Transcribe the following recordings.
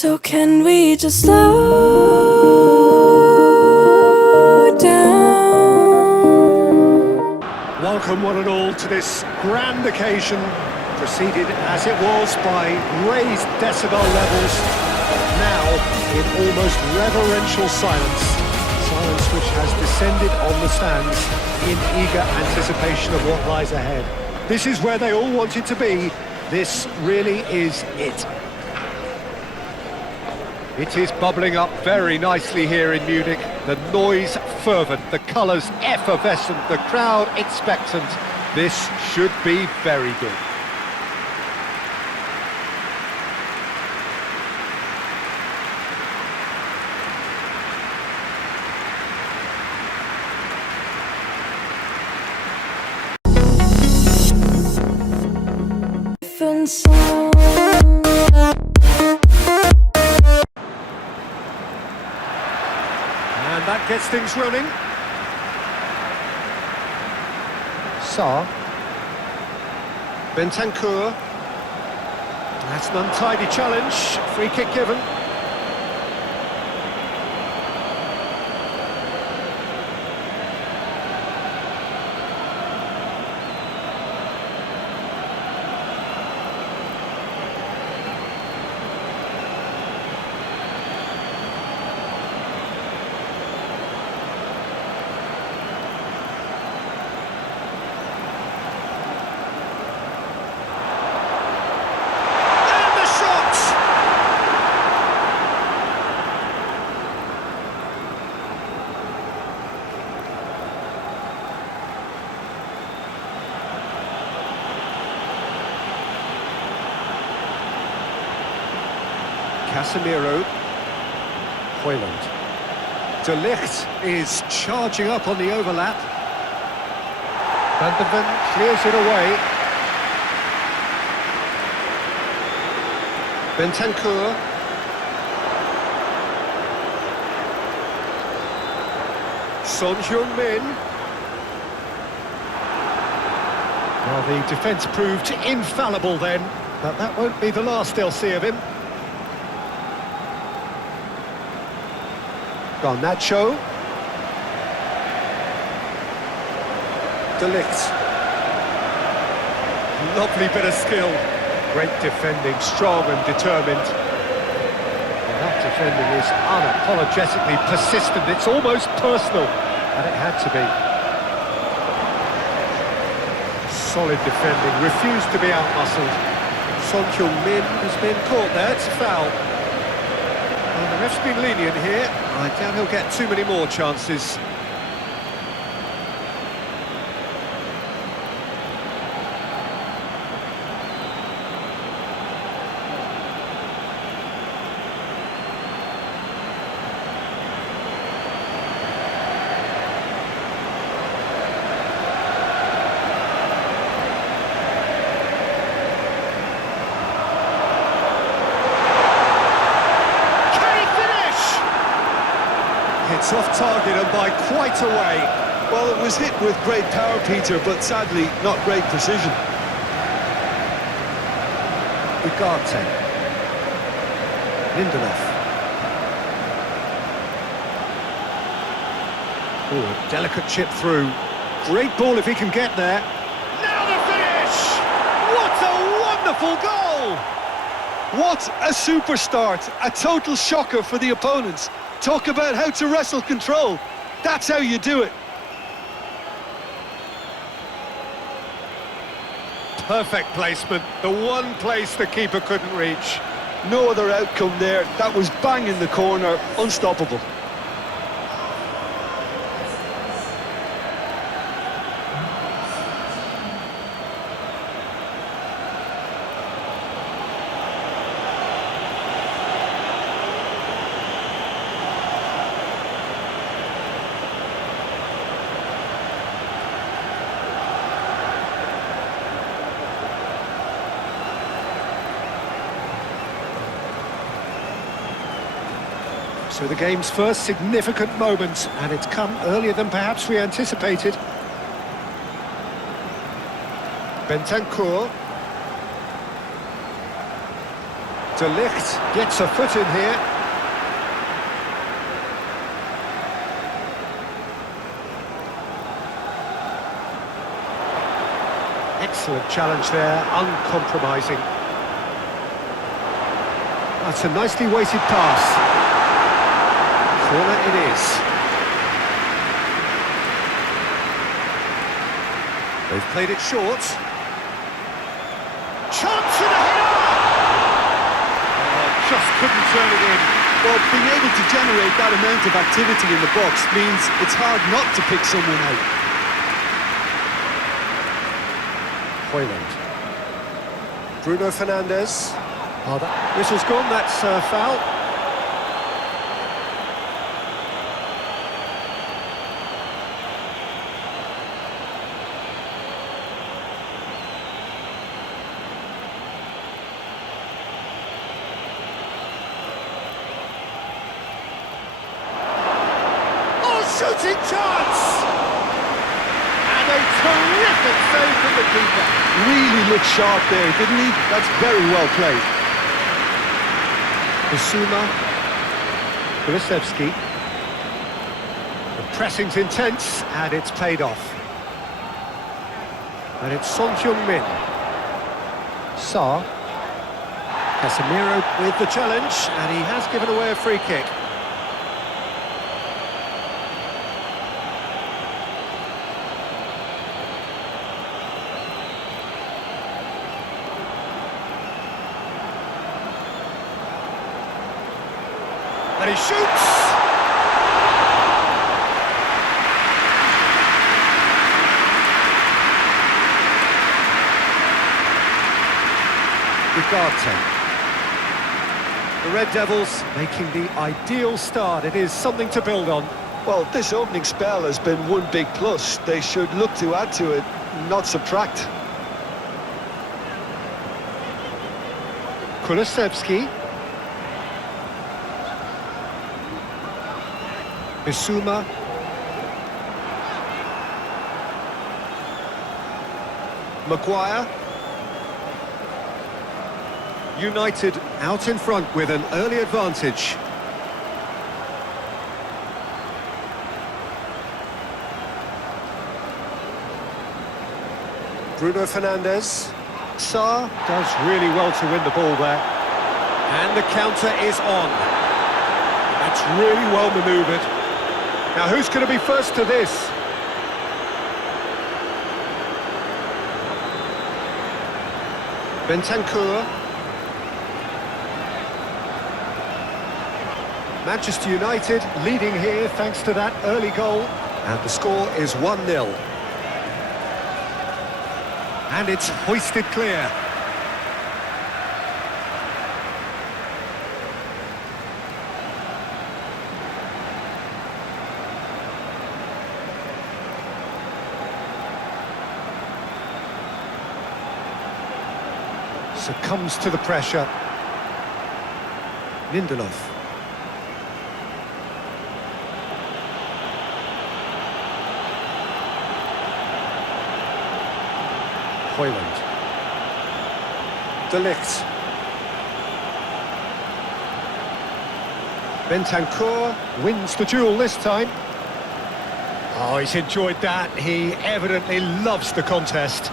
So can we just slow down? Welcome one and all to this grand occasion, preceded as it was by raised decibel levels, now in almost reverential silence, silence which has descended on the stands in eager anticipation of what lies ahead. This is where they all wanted to be. This really is it. It is bubbling up very nicely here in Munich. The noise fervent, the colours effervescent, the crowd expectant. This should be very good. And that gets things running. Sarr. Bentancur. That's an untidy challenge. Free kick given. Casemiro, Højlund. De Ligt is charging up on the overlap. Van de Ven clears it away. Bentancur. Son Heung-Min. Well, the defence proved infallible then, but that won't be the last they'll see of him. Garnacho. De Ligt. Lovely bit of skill. Great defending, strong and determined. Well, that defending is unapologetically persistent. It's almost personal, and it had to be. Solid defending, refused to be outmuscled. Son Heung-Min has been caught there, it's a foul. Well, the ref's been lenient here. I doubt he'll get too many more chances. It's off target and by quite a way. Well, it was hit with great power, Peter, but sadly not great precision. Ugarte. Lindelof. Oh, a delicate chip through. Great ball if he can get there. Now the finish! What a wonderful goal! What a super start! A total shocker for the opponents. Talk about how to wrestle control. That's how you do it. Perfect placement. The one place the keeper couldn't reach. No other outcome there. That was bang in the corner. Unstoppable. So the game's first significant moment, and it's come earlier than perhaps we anticipated. Bentancur. De Ligt gets a foot in here. Excellent challenge there, uncompromising. That's a nicely weighted pass. Corner it is. They've played it short. Chance and a header! Just couldn't turn it in. Well, being able to generate that amount of activity in the box means it's hard not to pick someone out. Højlund. Bruno Fernandes. Oh, that whistle's gone, that's foul. Oh, shooting chance! And a terrific save from the keeper. Really looked sharp there, didn't he? That's very well played. Bissouma, Kulusevski. The pressing's intense, and it's paid off. And it's Heung-Min. Sarr. Casemiro with the challenge, and he has given away a free kick. And he shoots! Ugarte. The Red Devils making the ideal start. It is something to build on. Well, this opening spell has been one big plus. They should look to add to it, not subtract. Kulusevski. Bissouma. Maguire. United out in front with an early advantage. Bruno Fernandes. Sarr does really well to win the ball there. And the counter is on. That's really well manoeuvred. Now who's going to be first to this? Bentancur. Manchester United leading here thanks to that early goal. And the score is 1-0. And it's hoisted clear. Succumbs to the pressure. Lindelof. Højlund. De Ligt. Bentancur wins the duel this time. Oh, he's enjoyed that. He evidently loves the contest.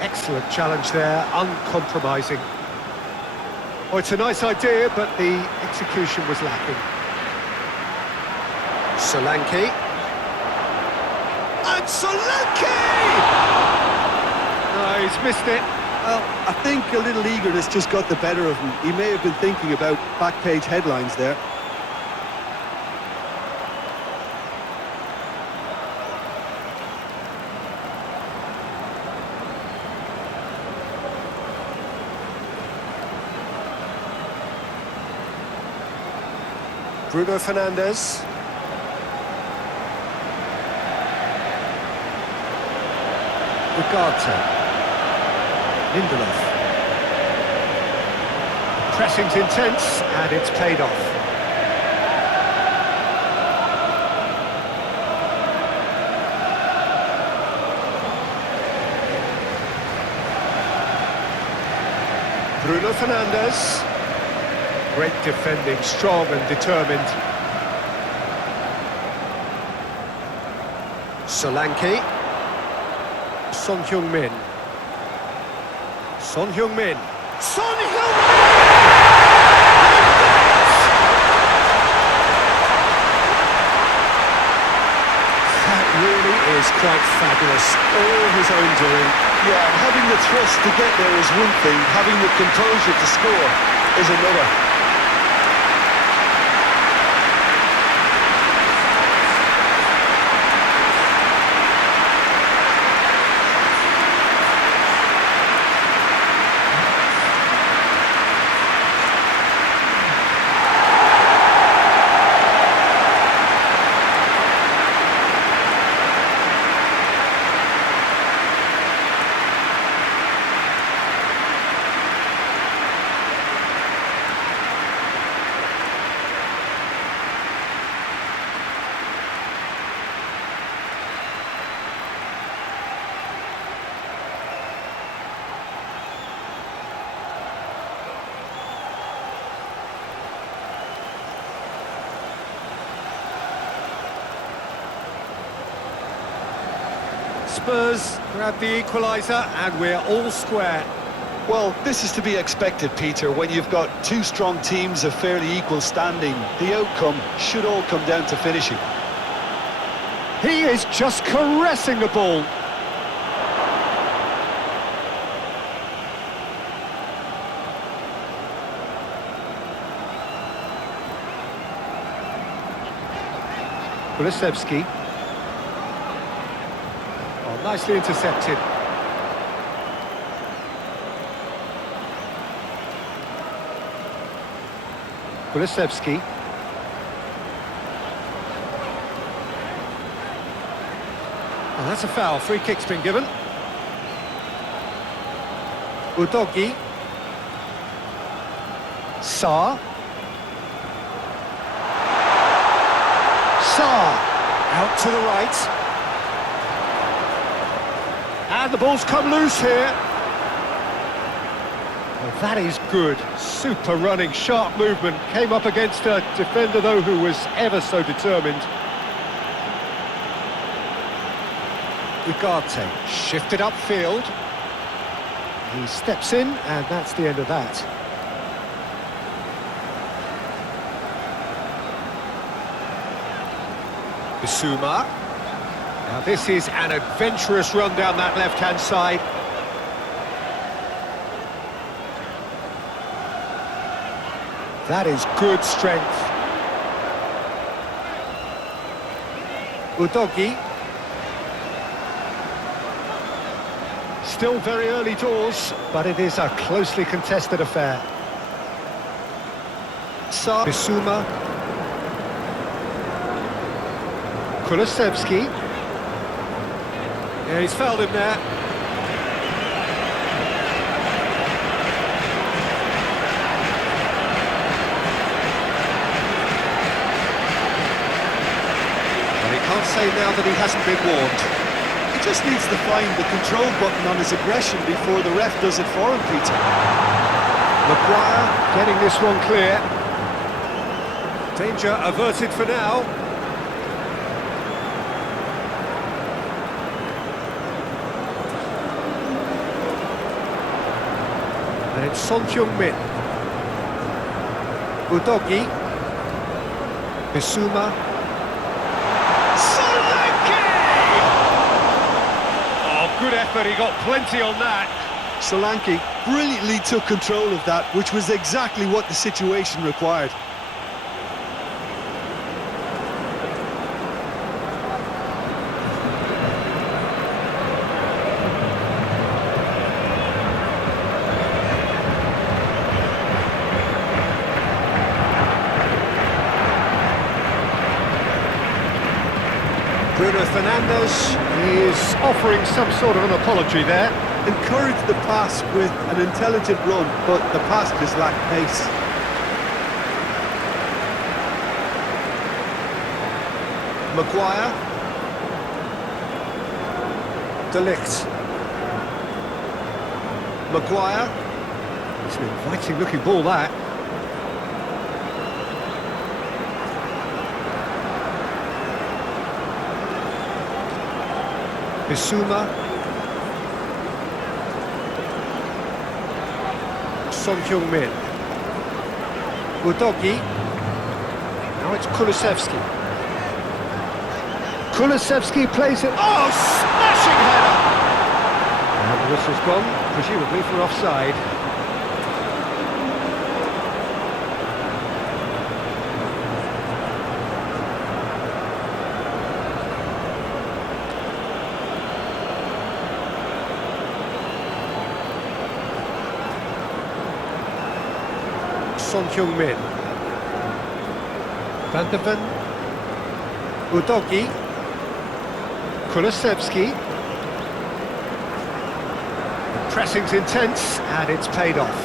Excellent challenge there, uncompromising. Oh, it's a nice idea, but the execution was lacking. Solanke. And Solanke! No, he's missed it. Well, I think a little eagerness just got the better of him. He may have been thinking about back-page headlines there. Bruno Fernandes. Ugarte. Lindelof. Pressing's intense, and it's paid off. Bruno Fernandes. Great defending, strong and determined. Solanke. Son Heung-Min. Son Heung-Min. Son Heung-Min! That really is quite fabulous. All his own doing. Yeah, having the thrust to get there is one thing, having the composure to score is another. Spurs grab the equaliser and we're all square. Well, this is to be expected, Peter, when you've got two strong teams of fairly equal standing. The outcome should all come down to finishing. He is just caressing the ball. Kulusevski. Oh, nicely intercepted. Kulusevski. Oh, that's a foul. Free kick's been given. Udogi. Sarr. Sarr. Out to the right. And the ball's come loose here. Well, that is good. Super running, sharp movement. Came up against a defender, though, who was ever so determined. Ugarte shifted upfield. He steps in, and that's the end of that. Bissouma. Now this is an adventurous run down that left-hand side. That is good strength. Udogi. Still very early doors, but it is a closely contested affair. Bissouma. Kulusevski. Yeah, he's fouled him there. Well, he can't say now that he hasn't been warned. He just needs to find the control button on his aggression before the ref does it for him, Peter. Maguire getting this one clear. Danger averted for now. And it's Son Heung-Min. Udogi. Bissouma. Solanke! Oh, good effort, he got plenty on that. Solanke brilliantly took control of that, which was exactly what the situation required. Bruno Fernandes is offering some sort of an apology there. Encouraged the pass with an intelligent run, but the pass just lacked pace. Maguire. De Ligt. Maguire. It's an inviting looking ball, that. Bissouma. Heung-Min. Udogi. Now it's Kulusevski. Kulusevski plays it. Oh, smashing header! And the whistle's gone, presumably for offside. Heung-Min. Van de Ven. Udogi. Kulusevski. The pressing's intense and it's paid off.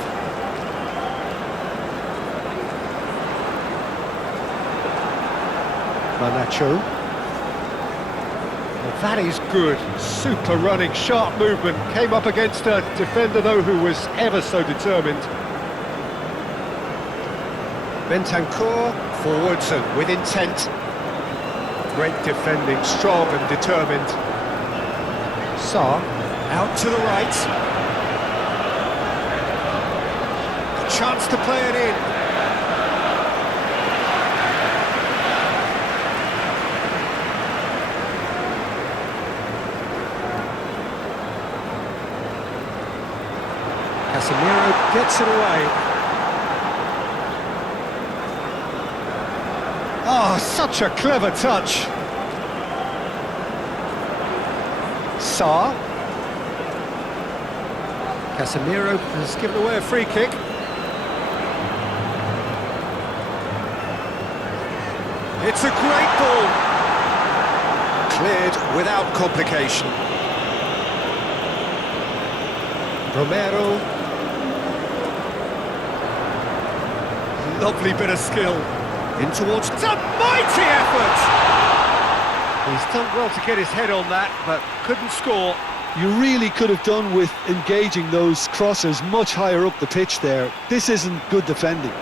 Garnacho. Well, that is good. Super running, sharp movement. Came up against a defender though who was ever so determined. Bentancur forwards and with intent. Great defending, strong and determined. Sarr out to the right. A chance to play it in. Casemiro gets it away. Oh, such a clever touch. Sarr. Casemiro has given away a free kick. It's a great ball. Cleared without complication. Romero. Lovely bit of skill. In towards... It's a mighty effort! He's done well to get his head on that, but couldn't score. You really could have done with engaging those crosses much higher up the pitch there. This isn't good defending.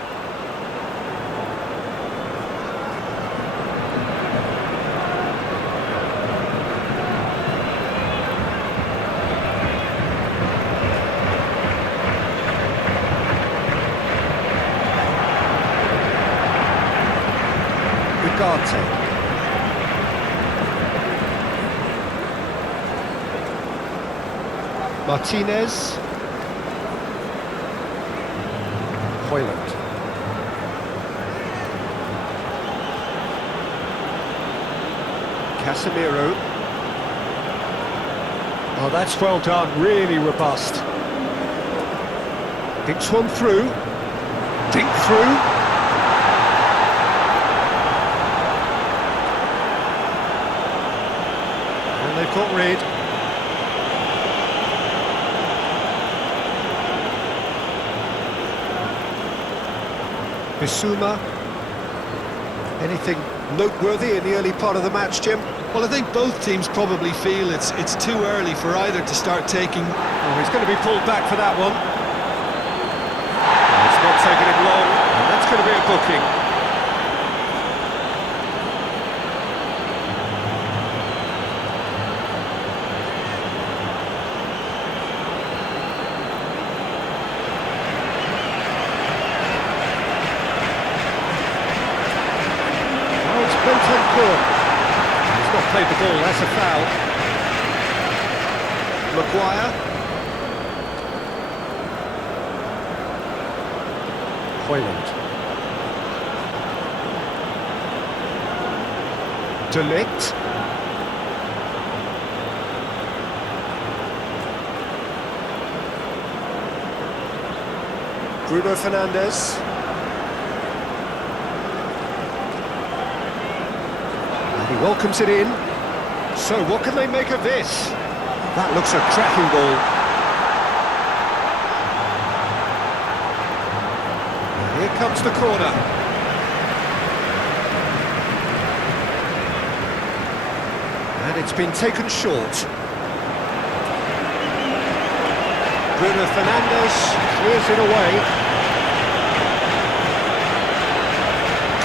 Martinez. Højlund. Casemiro. Oh, that's well done, really robust. Dinks one through. Dink through. And they've got rid. Bissouma. Anything noteworthy in the early part of the match, Jim? Well, I think both teams probably feel it's too early for either to start taking... Oh, he's going to be pulled back for that one. It's not taking him long, and that's going to be a booking. He's not played the ball, that's a foul. Maguire. Højlund. De Ligt. Bruno Fernandes. He welcomes it in. So what can they make of this? That looks a cracking ball. Here comes the corner. And it's been taken short. Bruno Fernandes Clears it away.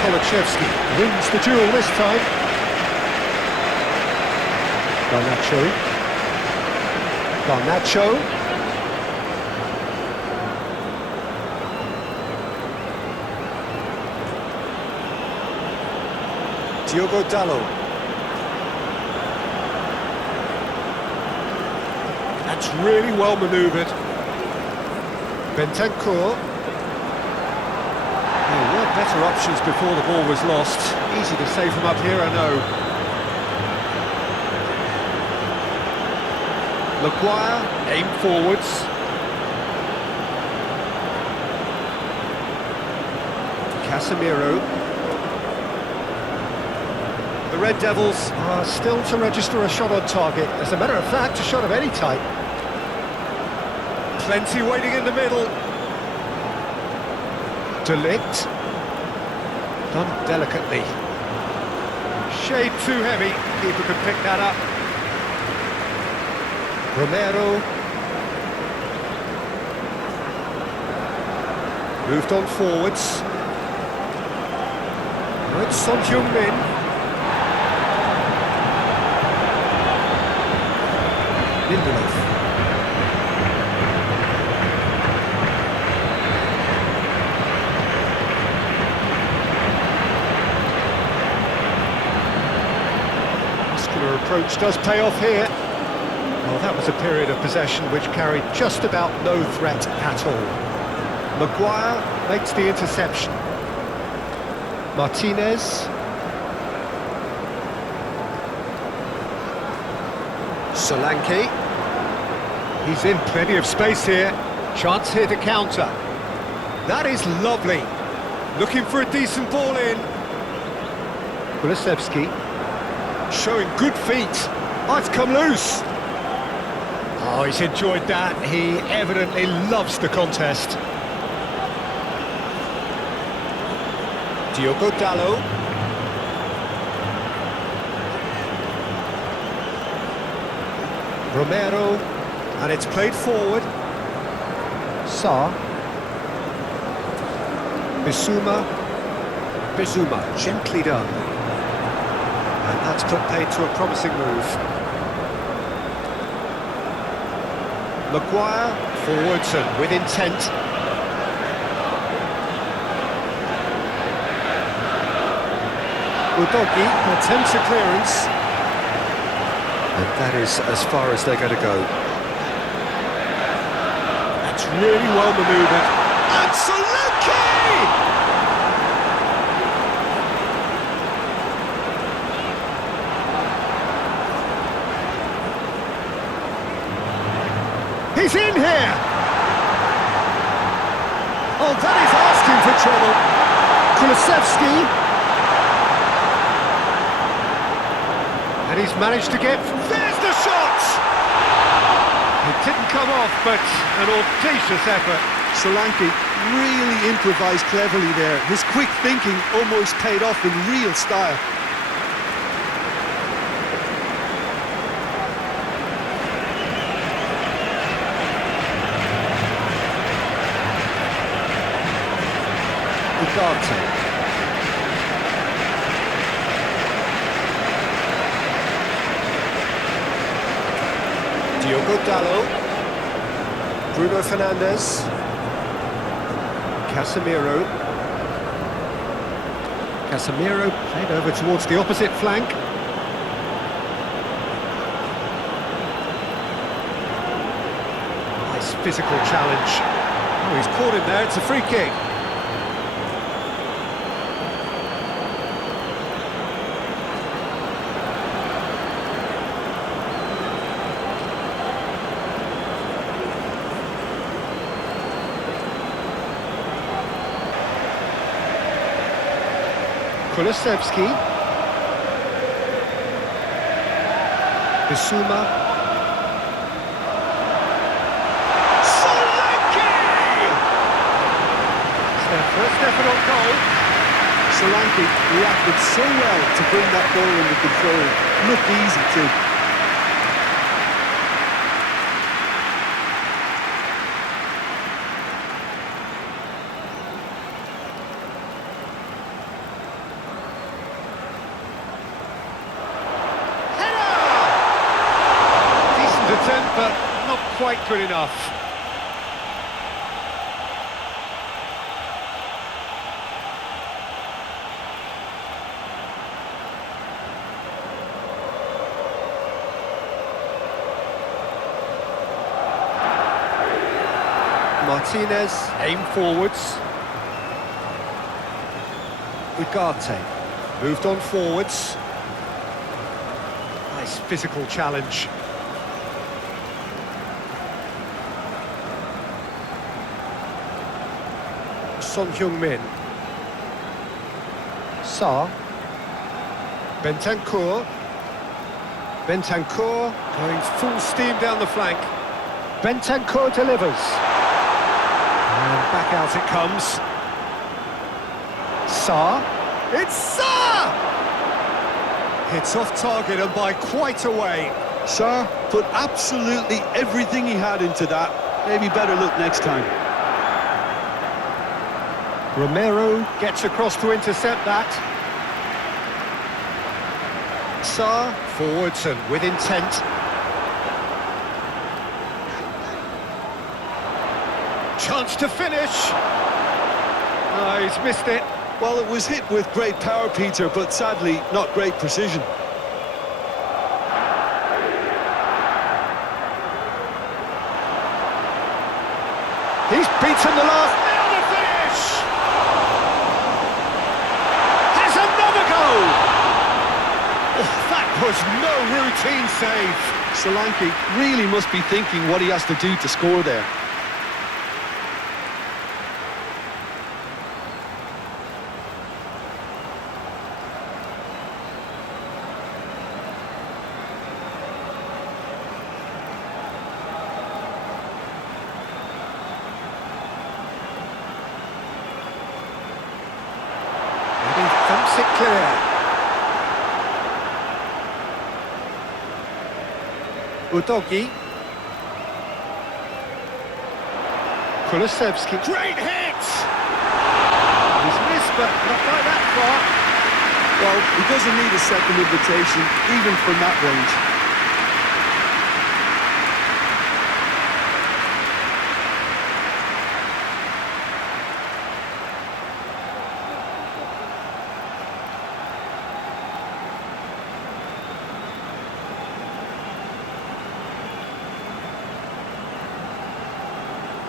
Kolochevsky wins the duel this time. Garnacho. Diogo Dalot. That's really well manoeuvred. Bentancur. There were better options before the ball was lost. Easy to say from up here, I know. Maguire, aim forwards. Casemiro. The Red Devils are still to register a shot on target. As a matter of fact, a shot of any type. Plenty waiting in the middle. De Ligt. Done delicately. Shade too heavy. Keeper can pick that up. Romero. Moved on forwards. It's on Heung-Min. Lindelof. Muscular approach does pay off here. Well, that was a period of possession which carried just about no threat at all. Maguire makes the interception. Martinez. Solanke. He's in plenty of space here. Chance here to counter. That is lovely. Looking for a decent ball in. Kulusevski. Showing good feet. Oh, it's come loose. Oh, he's enjoyed that. He evidently loves the contest. Diogo Dalot. Romero. And it's played forward. Sarr. Bissouma, gently done. And that's put paid to a promising move. Maguire, forwards and with intent. Udogi attempts a clearance. And that is as far as they're going to go. That's really well manoeuvred. Absolutely! He's in here! Oh, that is asking for trouble. Kulusevski. And he's managed to get... There's the shot! It didn't come off, but an audacious effort. Solanke really improvised cleverly there. His quick thinking almost paid off in real style. Ugarte. Diogo Dalot. Bruno Fernandes. Casemiro played over towards the opposite flank. Nice physical challenge. Oh, he's caught him there, it's a free kick. Kulusevski. Bissouma. Solanke! It's their first effort on goal. Solanke reacted so well to bring that ball under control. Looked easy too. quite good enough. Martinez, aim forwards. Ugarte, moved on forwards. Nice physical challenge. Heung-Min. Sarr. Bentancur. Bentancur going full steam down the flank. Bentancur delivers. And back out it comes. Sarr. It's Sarr! It's off target and by quite a way. Sarr put absolutely everything he had into that. Maybe better look next time. Romero gets across to intercept that. Sarr forwards and with intent. Chance to finish. Oh, he's missed it. Well, it was hit with great power, Peter, but sadly not great precision. He's beaten the last. Now the finish! Has another goal! Oh, that was no routine save. Solanke really must be thinking what he has to do to score there. Thumps it clear. Udogi. Kulusevski. Great hit! He's missed, but not by that far. Well, he doesn't need a second invitation, even from that range.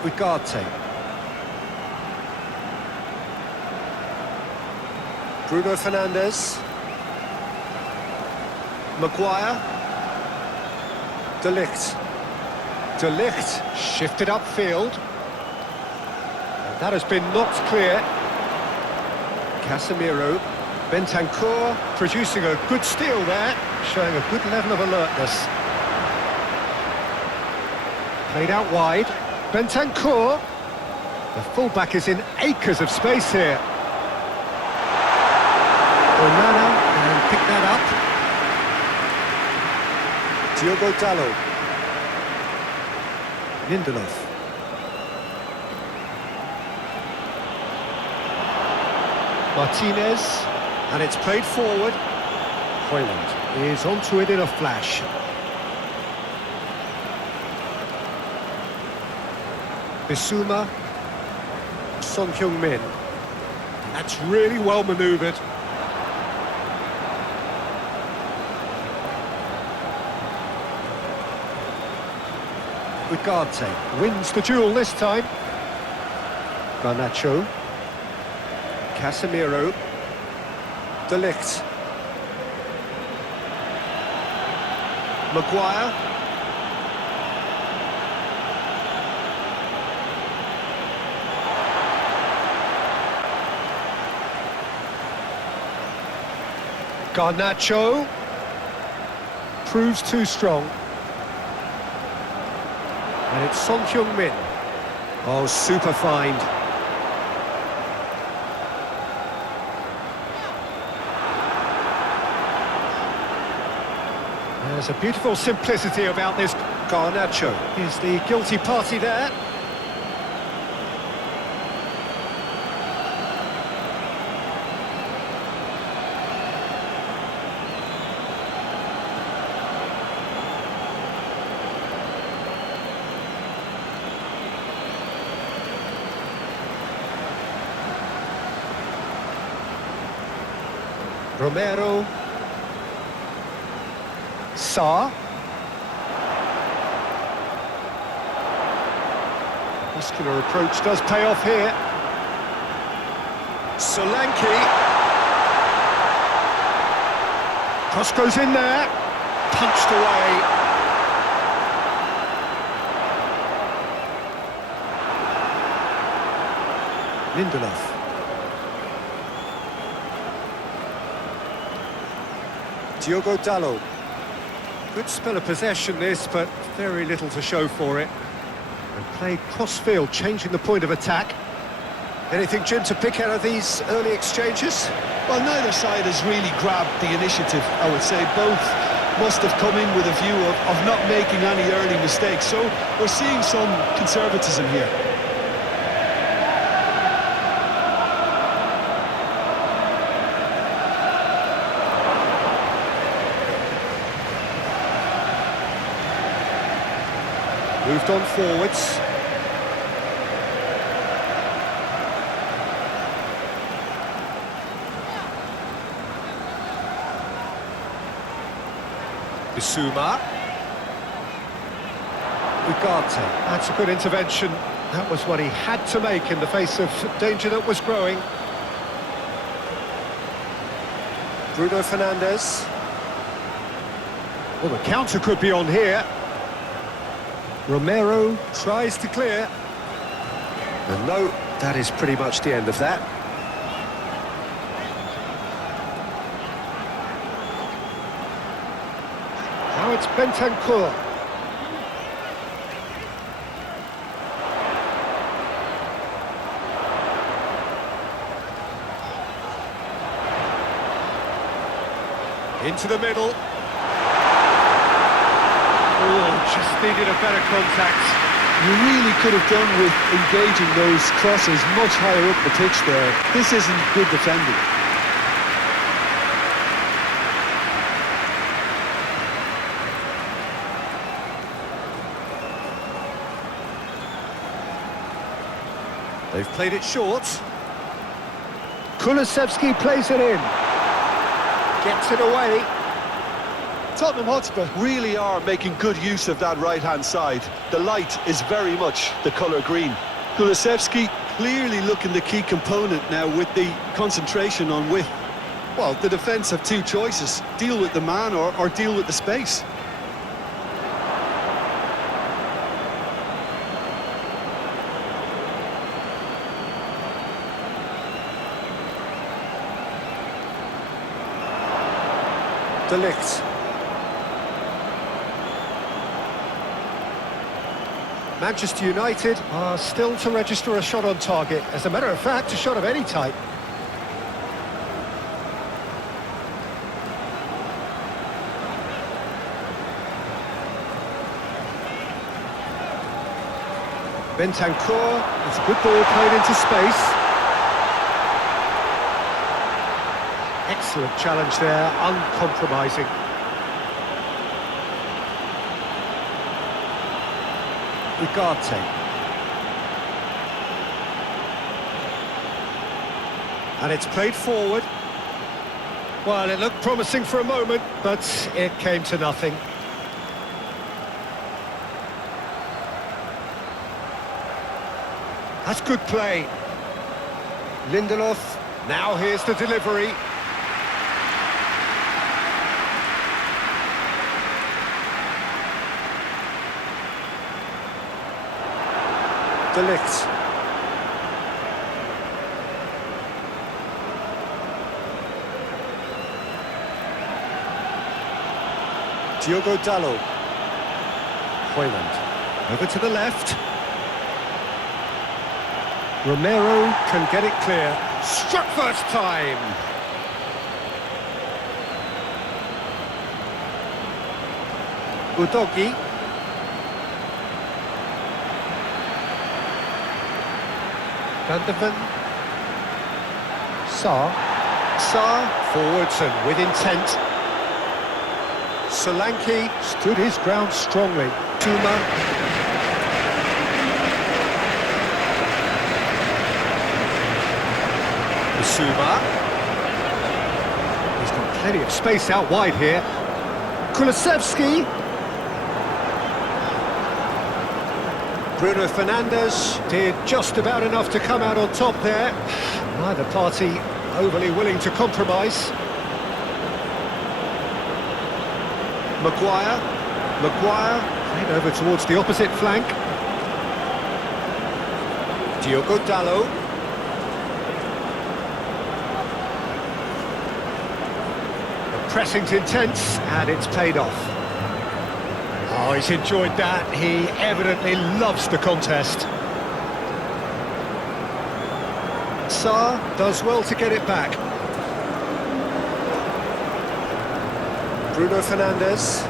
Ugarte. Bruno Fernandes. Maguire. De Ligt. De Ligt shifted upfield. And that has been knocked clear. Casemiro. Bentancur producing a good steal there, showing a good level of alertness. Played out wide. Bentancur. The fullback is in acres of space here. Onana can pick that up. Diogo Dalot. Lindelof. Martinez. And it's played forward. Højlund is onto it in a flash. Bissouma, Heung-Min. That's really well manoeuvred. Ugarte wins the duel this time. Garnacho. Casemiro. De Ligt. Maguire. Garnacho proves too strong. And it's Heung-Min. Oh, super find. There's a beautiful simplicity about this. Garnacho is the guilty party there. Romero. Sarr. Muscular approach does pay off here. Solanke. Cross goes in there. Punched away. Lindelof. Diogo Dalot. Good spell of possession this, but very little to show for it. And played cross-field, changing the point of attack. Anything, Jim, to pick out of these early exchanges? Well, neither side has really grabbed the initiative, I would say. Both must have come in with a view of not making any early mistakes. So we're seeing some conservatism here. Moved on forwards. Bissouma. Ugarte. That's a good intervention. That was what he had to make in the face of danger that was growing. Bruno Fernandes. Well, the counter could be on here. Romero tries to clear. And no, that is pretty much the end of that. Now it's Bentancur. Into the middle. Oh, just needed a better contact. You really could have done with engaging those crosses much higher up the pitch there. This isn't good defending. They've played it short. Kulusevski plays it in. Gets it away. Tottenham Hotspur really are making good use of that right-hand side. The light is very much the colour green. Kulusevski clearly looking the key component now with the concentration on width. Well, the defence have two choices. Deal with the man or deal with the space. De Ligt. Manchester United are still to register a shot on target. As a matter of fact, a shot of any type. Bentancur, it's a good ball played into space. Excellent challenge there, uncompromising. Ugarte. And it's played forward. Well, it looked promising for a moment, but it came to nothing. That's good play. Lindelof, now here's the delivery. De Ligt. Diogo Dalot. Højlund. Over to the left. Romero can get it clear. Struck first time. Udogi. Van de Ven. Sarr. Sarr forwards and with intent. Solanke stood his ground strongly. Tuma. Bissouma. He's Plenty of space out wide here. Kulusevski. Bruno Fernandes did just about enough to come out on top there. Neither party overly willing to compromise. Maguire. Played over towards the opposite flank. Diogo Dalot. The pressing's intense, and it's paid off. Oh, he's enjoyed that. He evidently loves the contest. Sarr does well to get it back. Bruno Fernandes.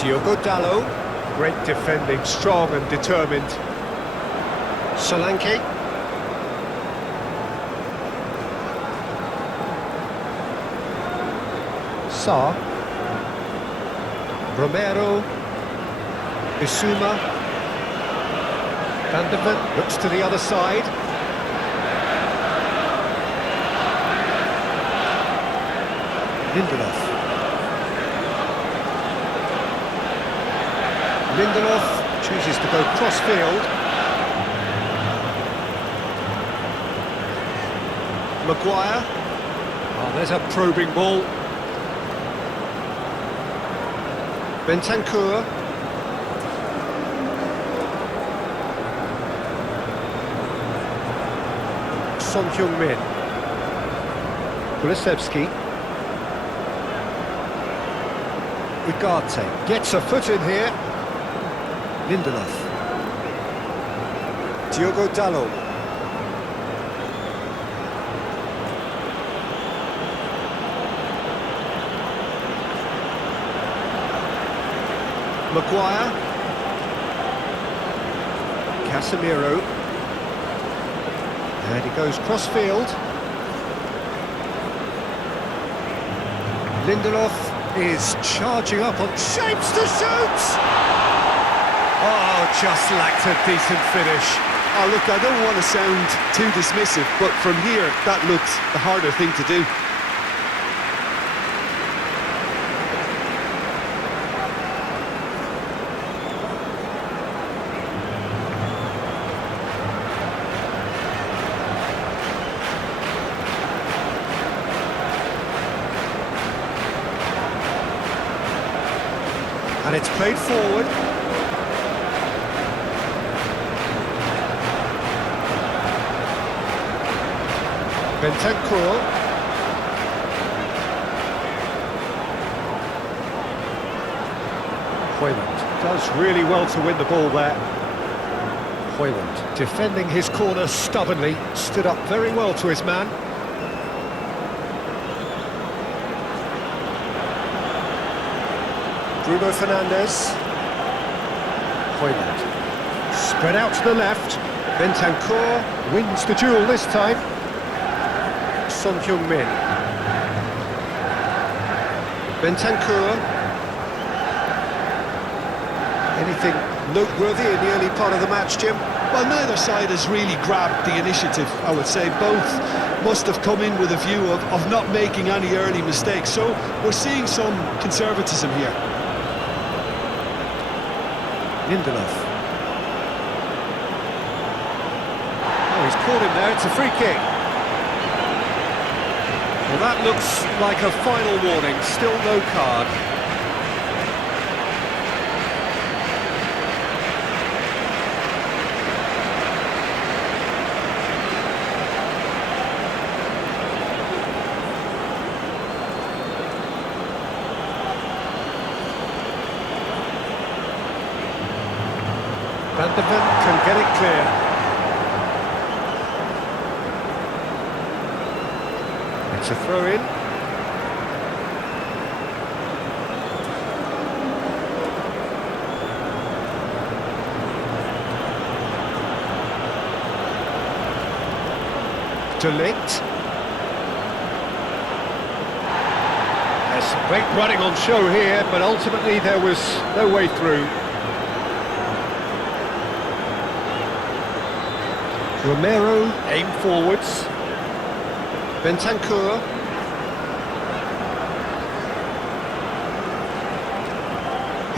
Diogo Dalot. Great defending, strong and determined. Solanke. Sarr. Romero. Bissouma. Van de Ven looks to the other side. Lindelof chooses to go cross-field. Maguire. Oh, there's a probing ball. Bentancur. Heung-Min. Kulusevski. Ugarte gets a foot in here. Lindelof. Diogo Dalot. Maguire. Casemiro. And he goes cross-field. Lindelof is charging up on shapes to shoot! Oh, just lacked a decent finish. Oh, look, I don't want to sound too dismissive, but from here, that looks the harder thing to do. And it's played forward. Bentancur. Højlund does really well to win the ball there. Højlund defending his corner stubbornly, stood up very well to his man. Bruno Fernandes. Højlund. Spread out to the left. Bentancur wins the duel this time. Heung-Min. Bentancur. Anything noteworthy in the early part of the match, Jim? Well, neither side has really grabbed the initiative, I would say. Both must have come in with a view of not making any early mistakes. So we're seeing some conservatism here. Lindelof. Oh, he's caught him there, it's a free kick. Well, that looks like a final warning, still no card. Van de Ven can get it clear. It's a throw-in. De Ligt. There's some great running on show here, but ultimately there was no way through. Romero aim forwards. Bentancur.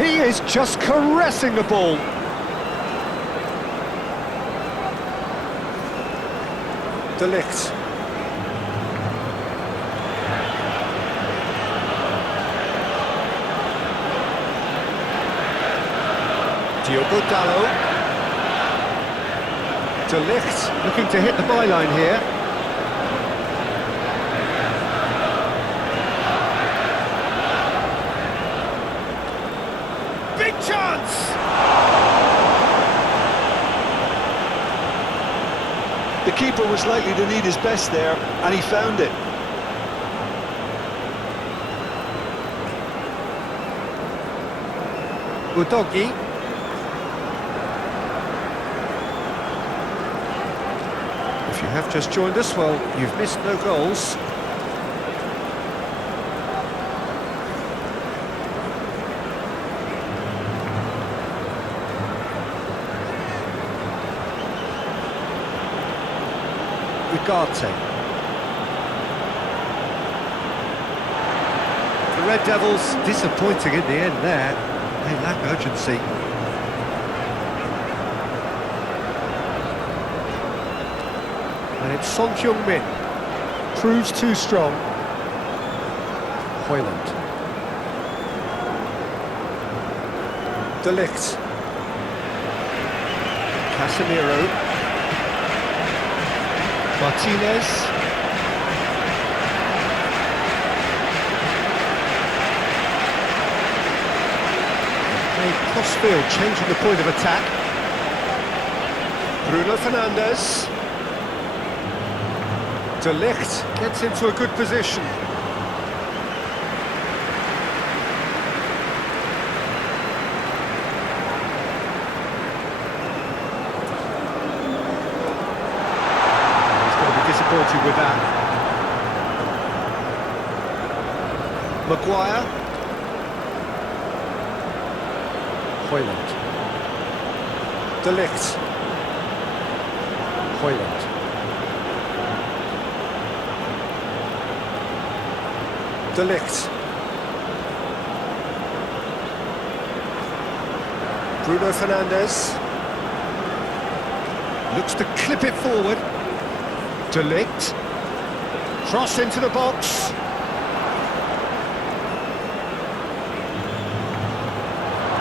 He is just caressing the ball. De Ligt. Diogo Dalot. De Ligt looking to hit the byline here. Big chance! The keeper was likely to need his best there, and he found it. Udogi. If you have just joined us, well, you've missed no goals. Ugarte. The Red Devils disappointing in the end there. They lack urgency. And it's Heung-Min. Proves too strong. Højlund. De Ligt. Casemiro. Martinez. Played cross-field, changing the point of attack. Bruno Fernandes. De Ligt gets into a good position. Disappointed with that. Maguire. Højlund. De Ligt. Højlund. De Ligt. Bruno Fernandes. Looks to clip it forward. De Ligt. Cross into the box.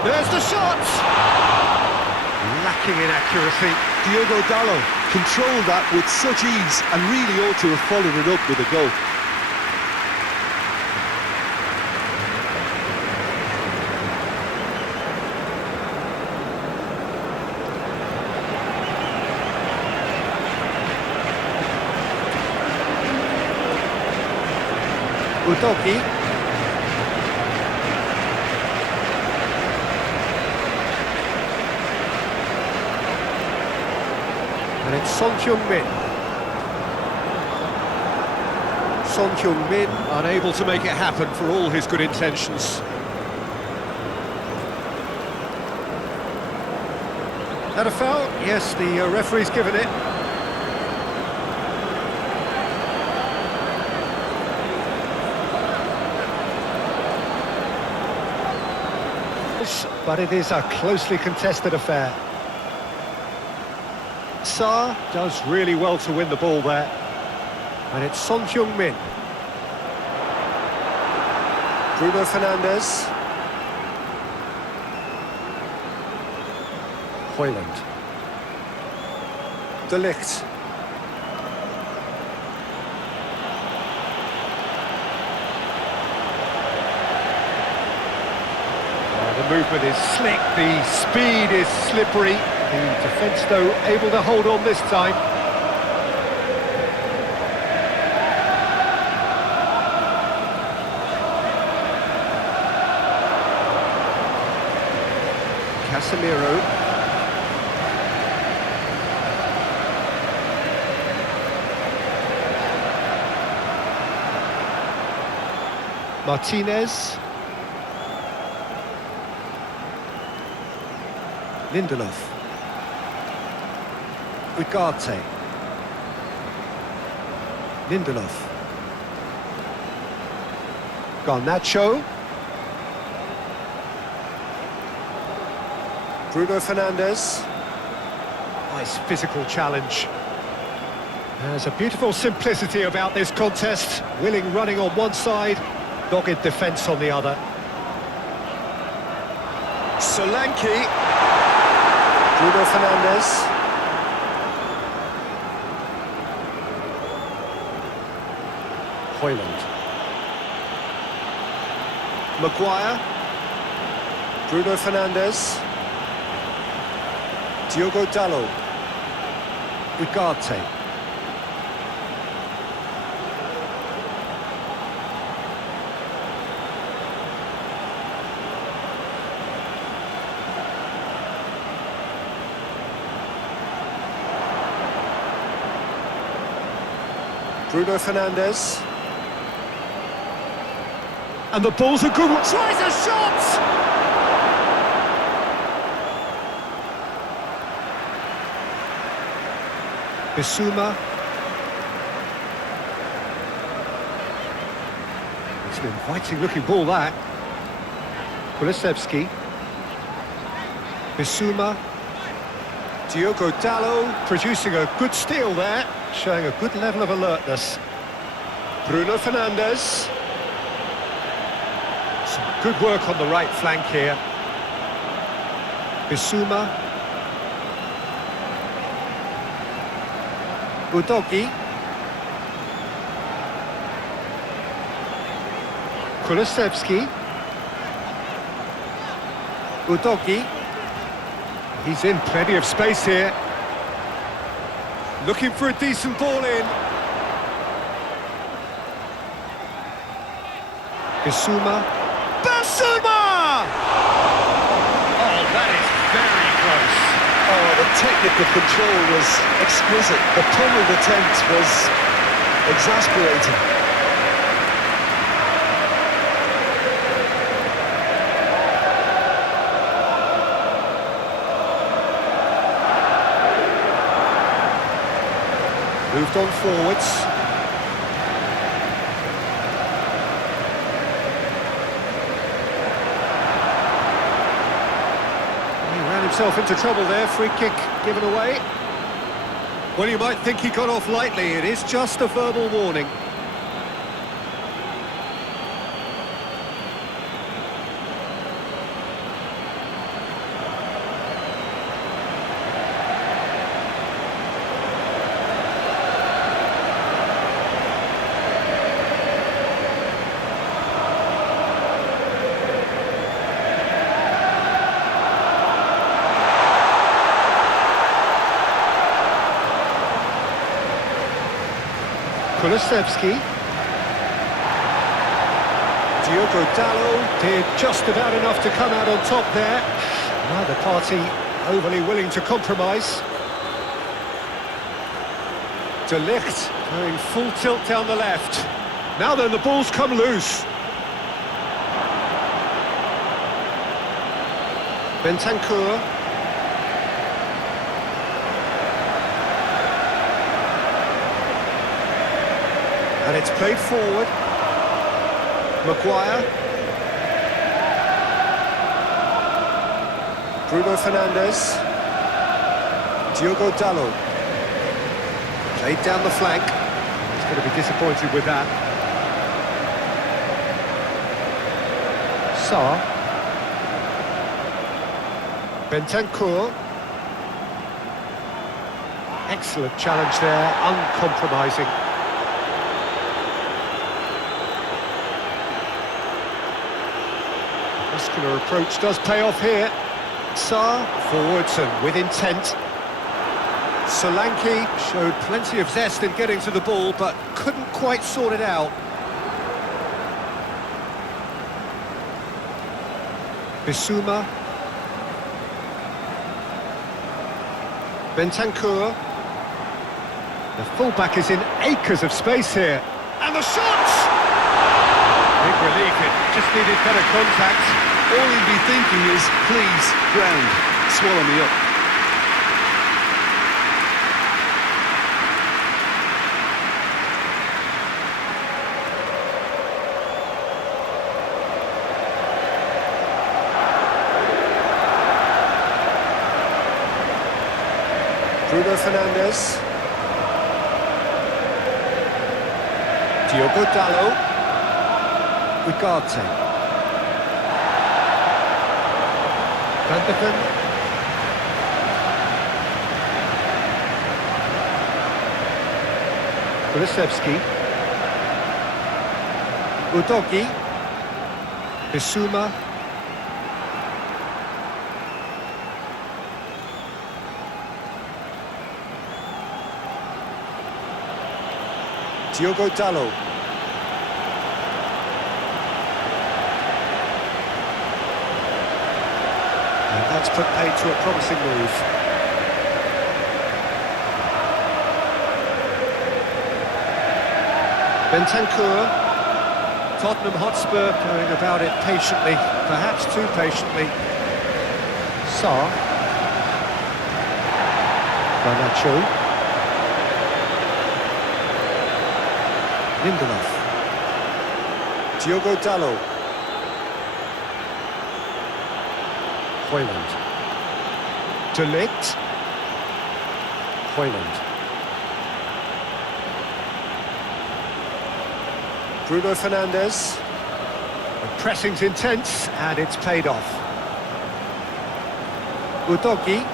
There's the shot! Lacking in accuracy. Diogo Dalot controlled that with such ease and really ought to have followed it up with a goal. Udogi. And it's Heung-Min. Heung-Min unable to make it happen for all his good intentions. Had a foul? Yes, the referee's given it. But it is a closely contested affair. Sarr does really well to win the ball there. And it's Heung-Min. Bruno Fernandes. Højlund. De Ligt. The movement is slick, the speed is slippery. The defence, though, able to hold on this time. Casemiro. Martinez. Lindelof. Ugarte. Lindelof. Garnacho. Bruno Fernandes. Nice physical challenge. There's a beautiful simplicity about this contest. Willing running on one side, dogged defence on the other. Solanke. Bruno Fernandes. Højlund. Maguire. Bruno Fernandes. Diogo Dalot. Ugarte. Bruno Fernandes. And the ball's a good one. Tries a shot! Bissouma. It's an inviting looking ball, that. Kulusevski. Bissouma. Diogo Dalot producing a good steal there, showing a good level of alertness. Bruno Fernandes. Some good work on the right flank here. Bissouma. Udogi. Kulusevski. Udogi. He's in plenty of space here. Looking for a decent ball in. Bissouma. Bissouma! Oh, that is very close. Oh, the technical control was exquisite. The pummeled attempt was exasperating. Moved on forwards. He ran himself into trouble there. Free kick given away. Well, you might think he got off lightly. It is just a verbal warning. Kulusevski. Diogo Dalot did just about enough to come out on top there. Neither party overly willing to compromise. De Ligt going full tilt down the left. Now then, the ball's come loose. Bentancur. And it's played forward. Maguire. Bruno Fernandes. Diogo Dalot. Played down the flank. He's going to be disappointed with that. Sarr. Bentancur. Excellent challenge there, uncompromising. Muscular approach does pay off here. Sarr forwards and with intent. Solanke showed plenty of zest in getting to the ball, but couldn't quite sort it out. Bissouma. Bentancur. The fullback is in acres of space here. And the shot! Big relief, it just needed better contact. All he'd be thinking is, please, ground, swallow me up. Bruno Fernandes. Diogo Dalot. Ugarte. Van de Ven. Kulusevski. Udogi. Bissouma. Diogo Dalot. And that's put paid to a promising move. Bentancur. Tottenham Hotspur going about it patiently, perhaps too patiently. Sarr. Garnacho. Lindelof. Diogo Dalot. Højlund. De Ligt. Højlund. Bruno Fernandes. The pressing's intense and it's paid off. Udogi.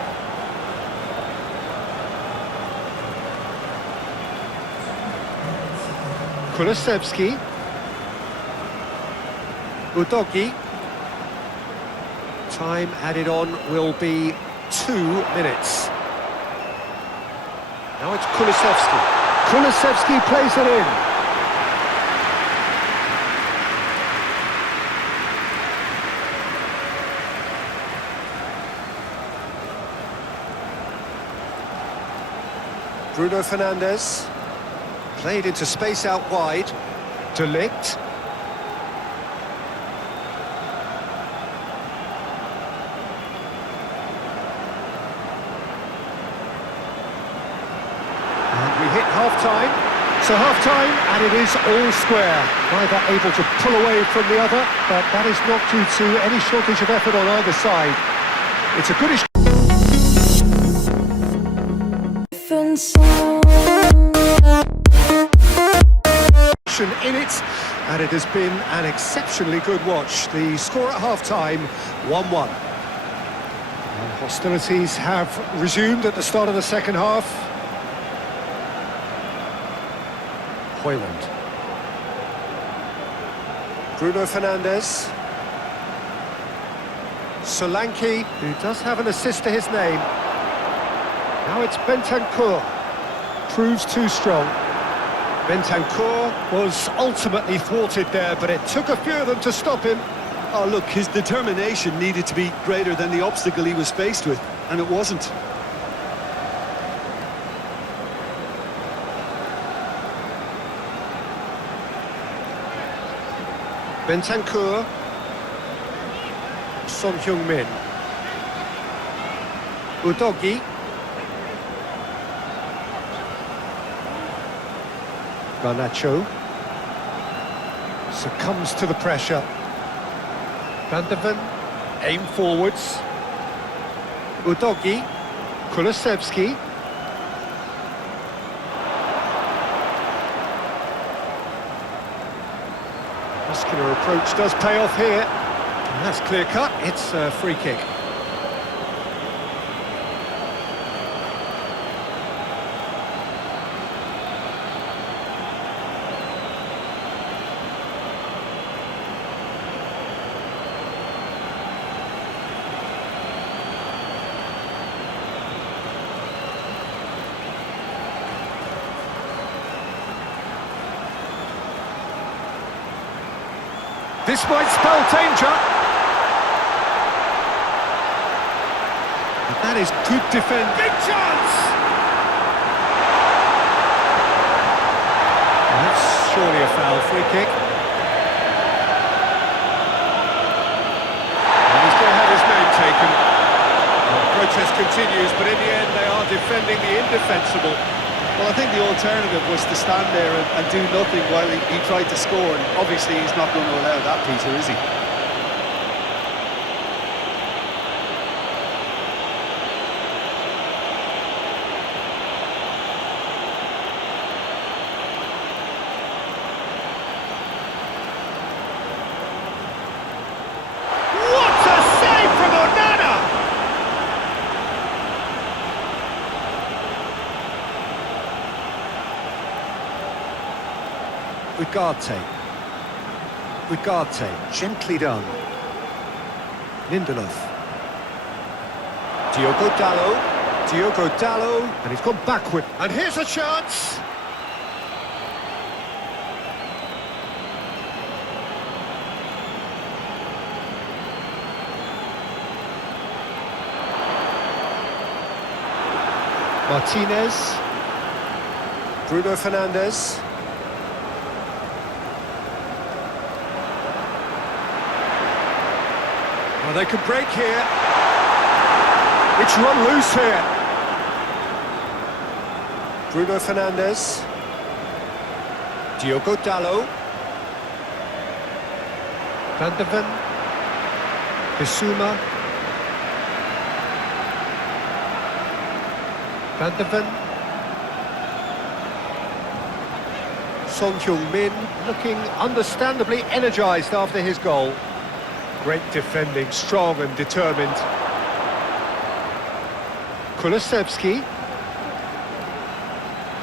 Kulusevski. Udogi. Time added on will be 2 minutes. Now it's Kulusevski. Kulusevski plays it in. Bruno Fernandes. Played into space out wide. De Ligt. And we hit half-time. So half-time, and it is all square. Neither able to pull away from the other, but that is not due to any shortage of effort on either side. It's a goodish in it, and it has been an exceptionally good watch. The score at half-time, 1-1. And hostilities have resumed at the start of the second half. Højlund. Bruno Fernandes. Solanke, who does have an assist to his name. Now it's Bentancur. Proves too strong. Bentancur was ultimately thwarted there, but it took a few of them to stop him. Oh, look, his determination needed to be greater than the obstacle he was faced with, and it wasn't. Bentancur. Heung-Min. Udogi. Garnacho succumbs to the pressure. Van de Ven, aim forwards. Udogi. Kulusevski. Muscular approach does pay off here. And that's clear cut, it's a free kick. This might spell danger. And that is good defend. Big chance! And that's surely a foul, free kick. And he's going to have his name taken. The protest continues, but in the end they are defending the indefensible. Well, I think the alternative was to stand there and do nothing while he tried to score, and obviously he's not going to allow that, Peter, is he? Ugarte. Ugarte, gently done. Lindelof. Diogo Dalot, and he's gone backward. And here's a chance! Martinez. Bruno Fernandes. Well, they could break here. It's run loose here. Bruno Fernandes. Diogo Dalot. Van de Ven. Bissouma. Van de Ven. Heung-Min looking understandably energised after his goal. Great defending, strong and determined. Kulusevski.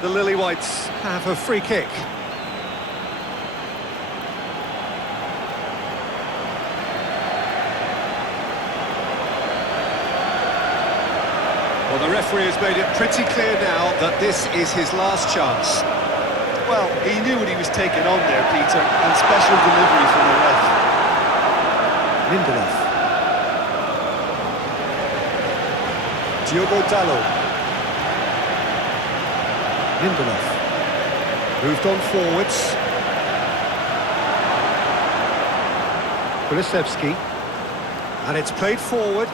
The Lily Whites have a free kick. Well, the referee has made it pretty clear now that this is his last chance. Well, he knew what he was taking on there, Peter, and special delivery from the ref. Lindelof. Diogo Dalot. Lindelof. Moved on forwards. Kulusevski. And it's played forward.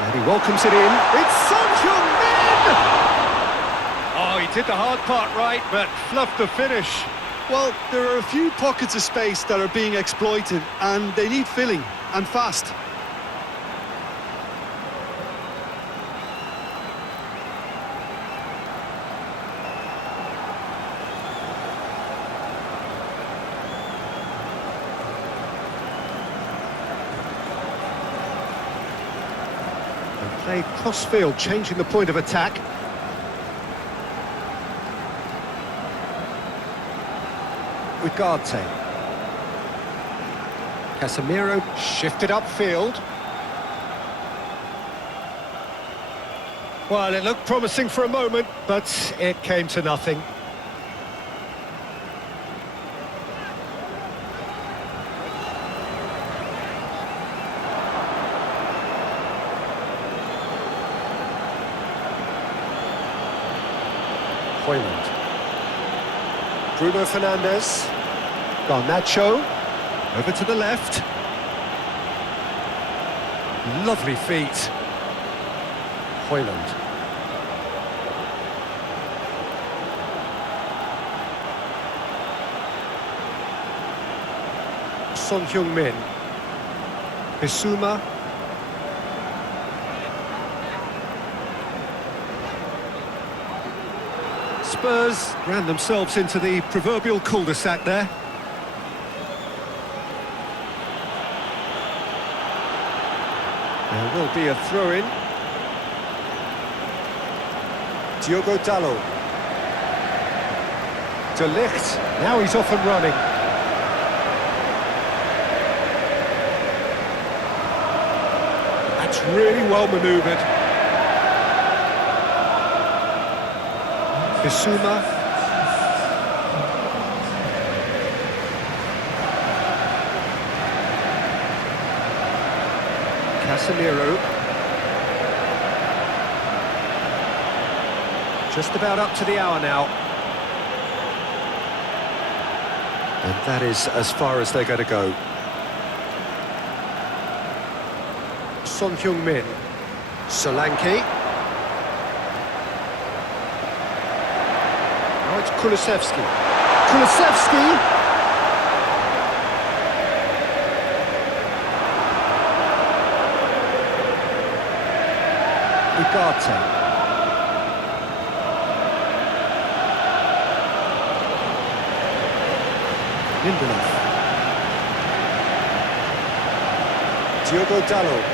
And he welcomes it in. It's Heung-Min! Oh, he did the hard part right, but fluffed the finish. Well, there are a few pockets of space that are being exploited, and they need filling, and fast. And played cross-field, changing the point of attack. Ugarte. Casemiro shifted upfield. Well, it looked promising for a moment, but it came to nothing. Højlund. Bruno Fernandes. Garnacho. Over to the left. Lovely feet. Højlund. Heung-Min. Bissouma. Spurs ran themselves into the proverbial cul-de-sac there. There will be a throw-in. Diogo Dalot. De Ligt. Now he's off and running. That's really well manoeuvred. Bissouma. Casemiro. Just about up to the hour now. And that is as far as they're going to go. Heung-Min. Solanke. Now it's Kulusevski. Kulusevski! Ugarte. Lindelof. Diogo Dalot.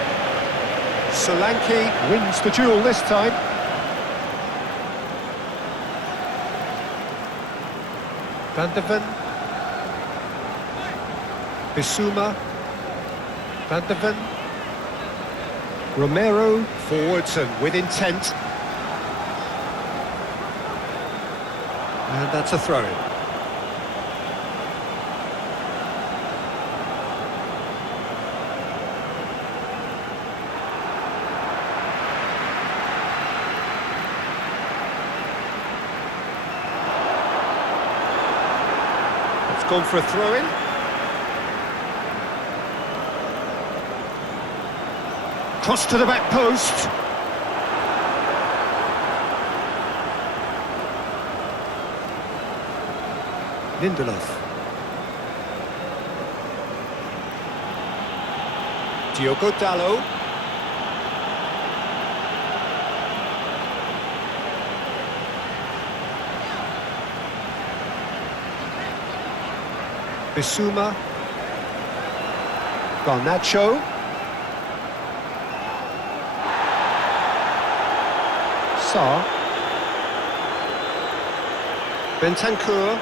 Solanke wins the duel this time. Van de Ven. Bissouma. Van de Ven. Romero forwards and with intent. And that's a throw-in. It's gone for a throw-in. Cross to the back post. Lindelof. Diogo Dalot. Bissouma. Garnacho. Sarr. Bentancur.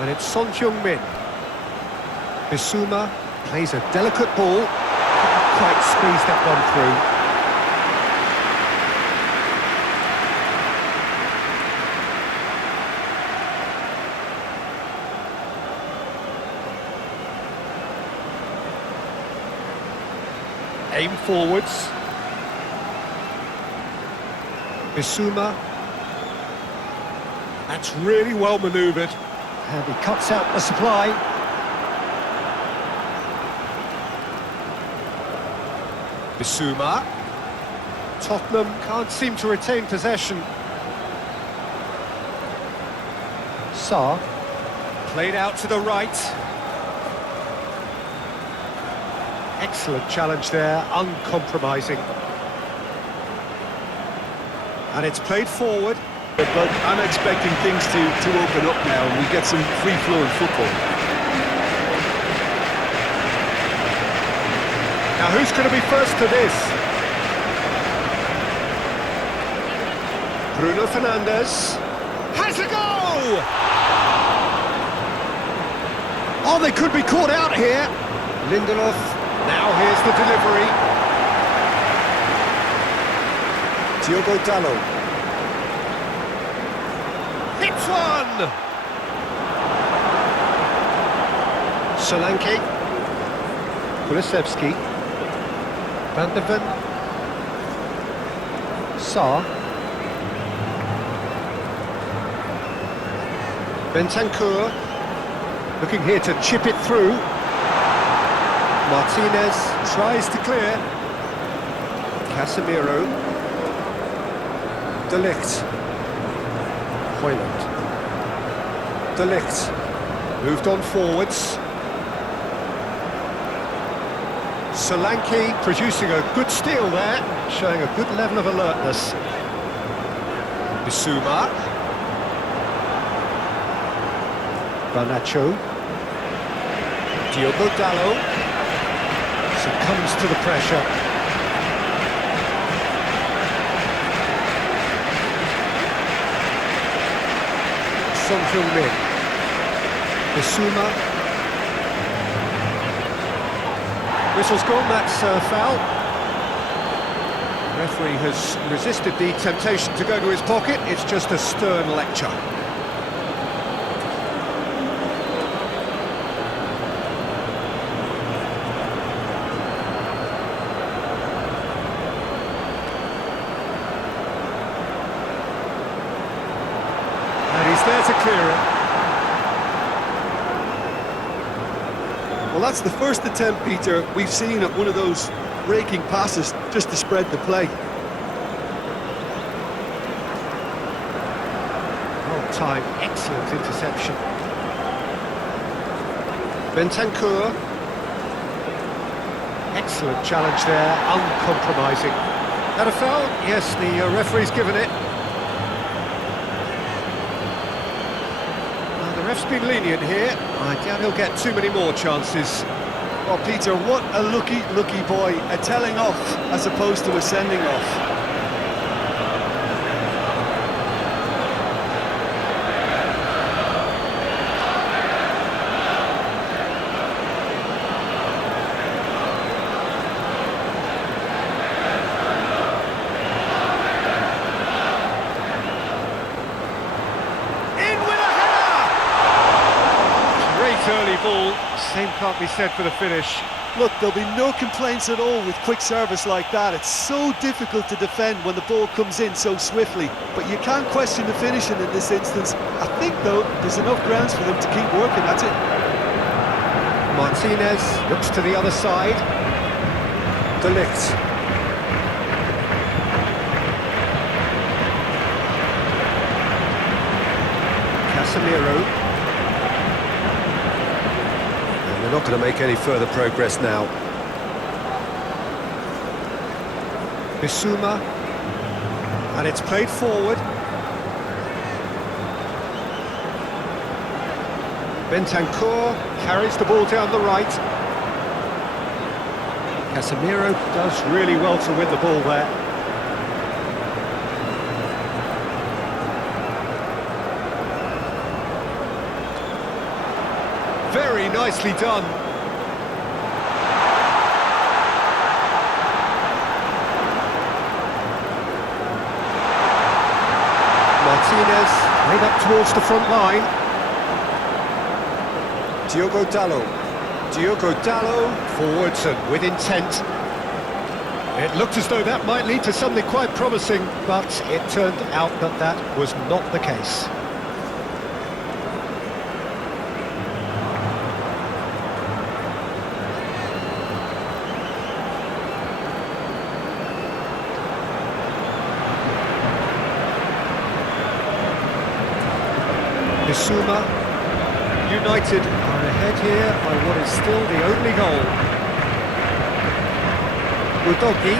And it's Son Heung-Min. Bissouma plays a delicate ball. Couldn't quite squeeze that one through. Aim forwards. Bissouma. That's really well manoeuvred. And he cuts out the supply. Bissouma. Tottenham can't seem to retain possession. Sarr. Played out to the right. Excellent challenge there, uncompromising. And it's played forward. But I'm expecting things to open up now and we get some free-flowing football. Now who's going to be first to this? Bruno Fernandes has a go! Oh, they could be caught out here. Lindelof, now here's the delivery. Diogo Dalot. Hits one! Solanke. Kulusevski. Van de Ven. Sarr. Bentancur. Looking here to chip it through. Martinez tries to clear. Casemiro. De Ligt. Hoyland. De Ligt. Moved on forwards. Solanke producing a good steal there, showing a good level of alertness. Bissouma. Garnacho. Diogo Dalot. Succumbs to the pressure. Son Heung-Min. Bissouma. Whistle's gone, that's a foul. The referee has resisted the temptation to go to his pocket. It's just a stern lecture. And he's there to clear it. Well, that's the first attempt, Peter, we've seen at one of those raking passes just to spread the play. Well timed, excellent interception. Bentancur. Excellent challenge there, uncompromising. That a foul? Yes, the referee's given it. The ref's been lenient here. I doubt he'll get too many more chances. Well, Peter, what a lucky boy. A telling off as opposed to a sending off. same can't be said for the finish. Look, there'll be no complaints at all with quick service like that. It's so difficult to defend when the ball comes in so swiftly. But you can't question the finishing in this instance. I think, though, there's enough grounds for them to keep working at it. Martinez looks to the other side. De Ligt. Casemiro. And they're not going to make any further progress now. Bissouma. And it's played forward. Bentancur carries the ball down the right. Casemiro does really well to win the ball there. Very nicely done. Martinez played up towards the front line. Diogo Dalot forwards and with intent. It looked as though that might lead to something quite promising, but it turned out that that was not the case. Bissouma. United are ahead here by what is still the only goal. Udogi.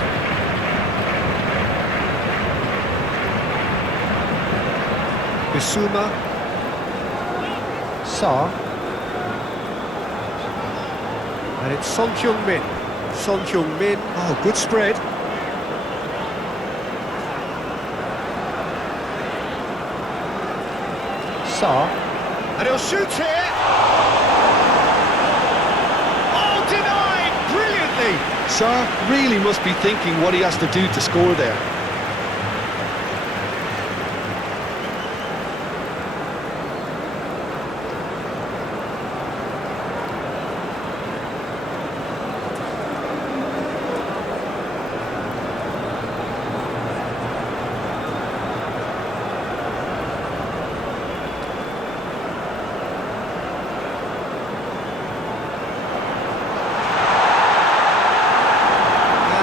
Bissouma. Sarr. And it's Heung-Min. Heung-Min. Oh, good spread. Sarr. And he'll shoot here. Oh, denied! Brilliantly! Sarr really must be thinking what he has to do to score there.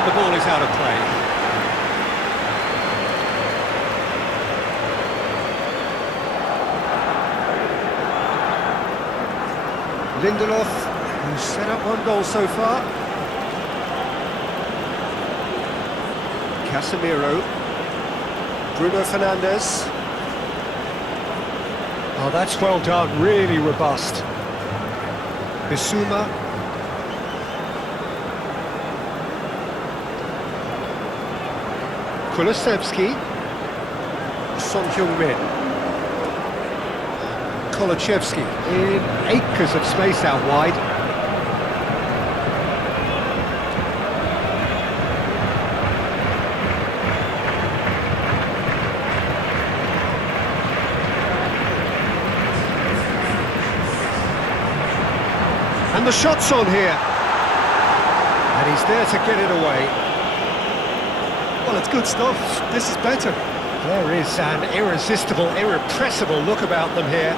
The ball is out of play. Lindelof, who's set up one goal so far. Casemiro. Bruno Fernandes. Oh, that's well done, really robust. Bissouma. Kulusevski. Heung-Min. Kolachevsky in acres of space out wide. And the shot's on here. And he's there to get it away. Well, it's good stuff. This is better. There is an irresistible, irrepressible look about them here.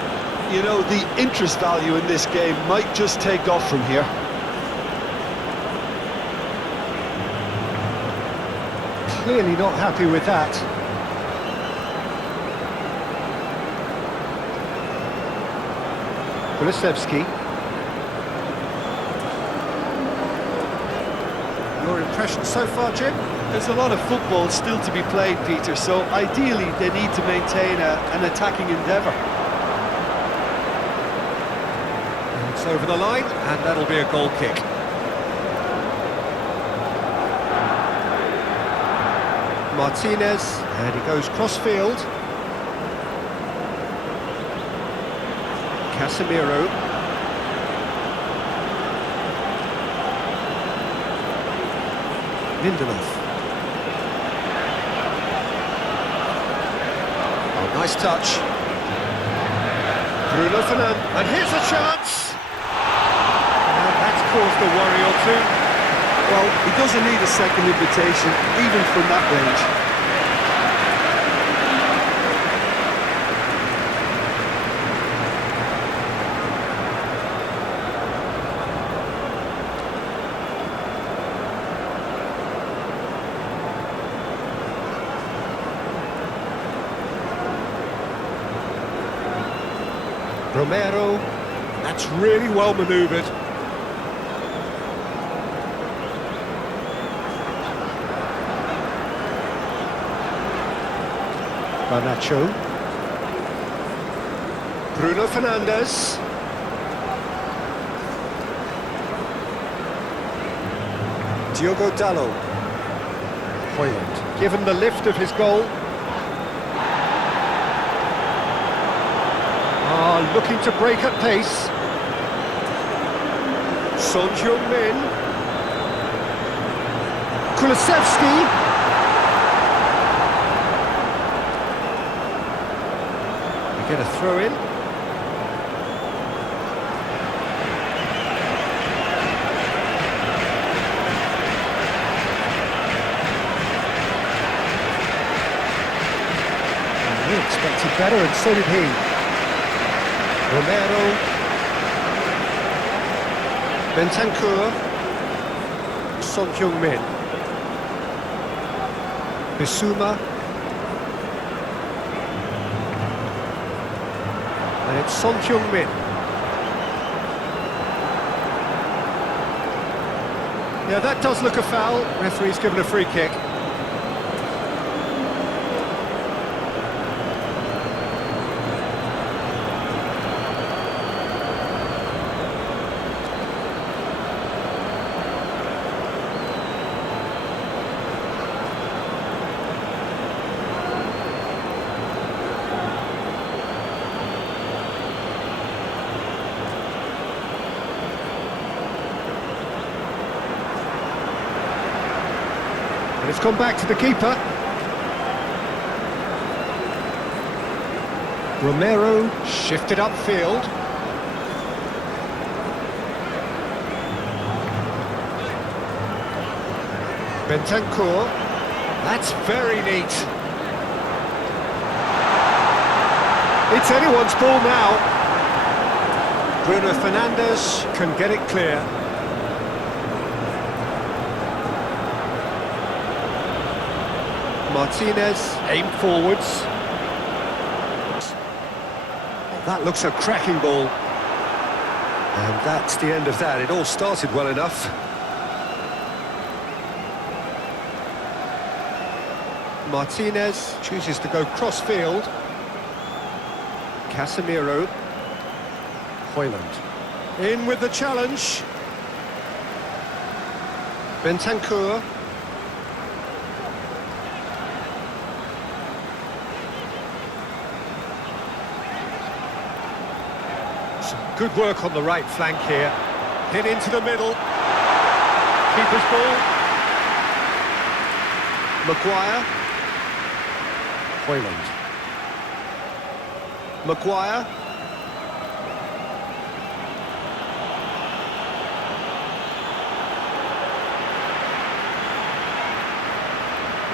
You know, the interest value in this game might just take off from here. Clearly not happy with that. Kulusevski. Your impression so far, Jim? There's a lot of football still to be played, Peter, so ideally they need to maintain an attacking endeavour. It's over the line, and that'll be a goal kick. Martinez, and he goes cross-field. Casemiro. Lindelof. Oh, nice touch. Bruno Fernandes, and here's a chance! caused a worry or two. Well, he doesn't need a second invitation, even from that range. Romero, that's really well manoeuvred. Garnacho. Bruno Fernandes. Diogo Dalot. Højlund, given the lift of his goal. Looking to break at pace. Heung-Min. Kulusevski. We get a throw in. He expected better, and so did he. Romero, Bentancur, Heung-Min, Bissouma, and it's Heung-Min. Yeah, that does look a foul. Referee's given a free kick. And it's gone back to the keeper. Romero shifted upfield. Bentancur. That's very neat. It's anyone's ball now. Bruno Fernandes can get it clear. Martinez, aim forwards. That looks a cracking ball. And that's the end of that. It all started well enough. Martinez chooses to go cross-field. Casemiro. Højlund. In with the challenge. Bentancur. Good work on the right flank here. Hit into the middle. Keeper's ball. Maguire. Højlund. Maguire.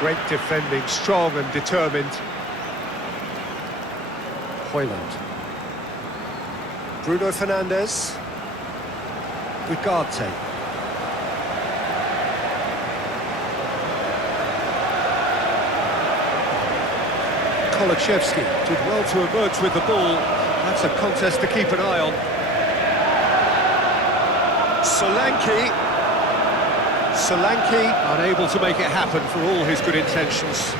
Great defending, strong and determined. Højlund. Bruno Fernandes. Ugarte. Kulusevski did well to emerge with the ball. That's a contest to keep an eye on. Solanke unable to make it happen for all his good intentions.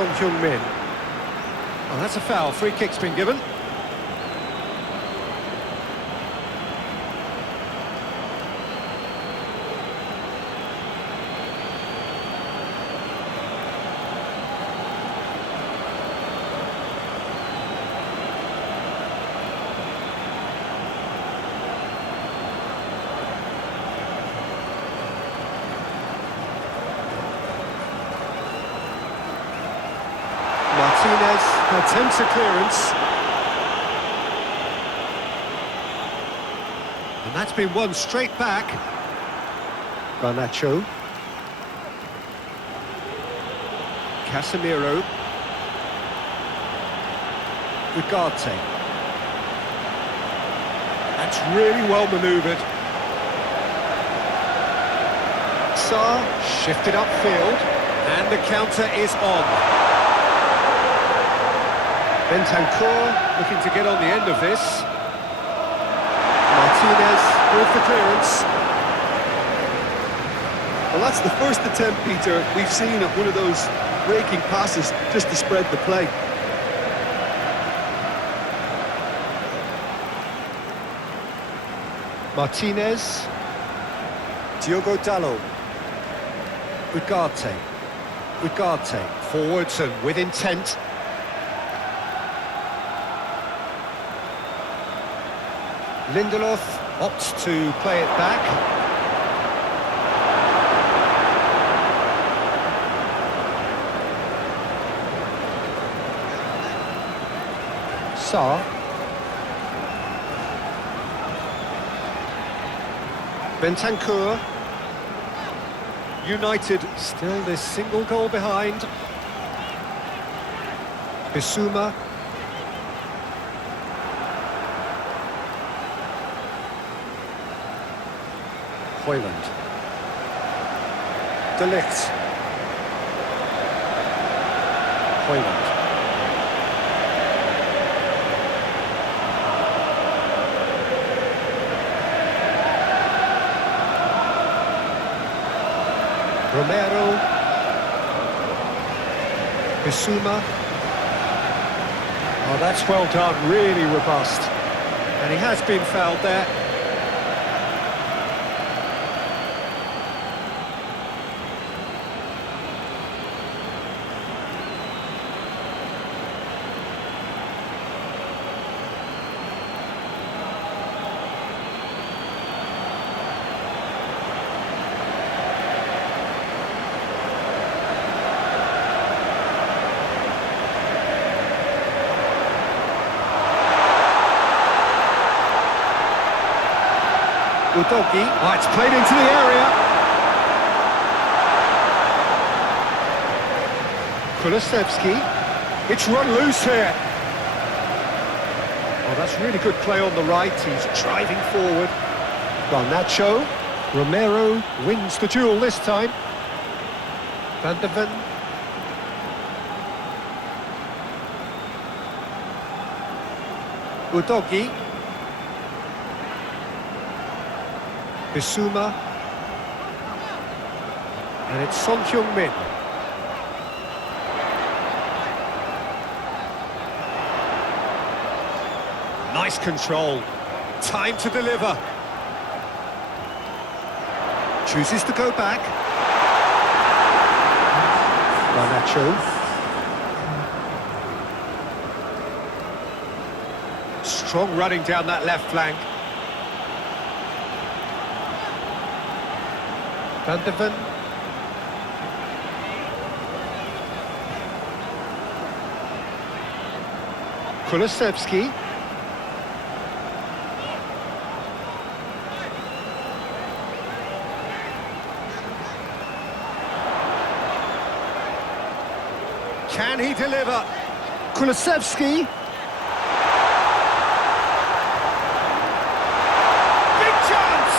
Heung-Min. Oh, that's a foul. Free kick's been given. Martinez attempts a clearance. And that's been won straight back. Garnacho. Casemiro. Ugarte. That's really well manoeuvred. Sarr shifted upfield, and the counter is on. Bentancur looking to get on the end of this. Martinez with the clearance. Well, that's the first attempt, Peter, we've seen at one of those breaking passes just to spread the play. Martinez. Diogo Dalot. Ugarte. Ugarte. Forwards and with intent. Lindelof opts to play it back. Sarr. Bentancur. United still this single goal behind. Bissouma. Højlund. De Ligt. Højlund. Romero. Bissouma. Oh, that's well done, really robust. And he has been fouled there. Udogi. Oh, it's played into the area. Kulusevski. It's run loose here. Oh, that's really good play on the right. He's driving forward. Garnacho. Romero wins the duel this time. Van de Ven. Udogi. Bissouma. And it's Heung-Min. Nice control. Time to deliver. Chooses to go back. Garnacho. Strong running down that left flank. Van de Ven. Kulusevski. Can he deliver? Kulusevski. Big chance!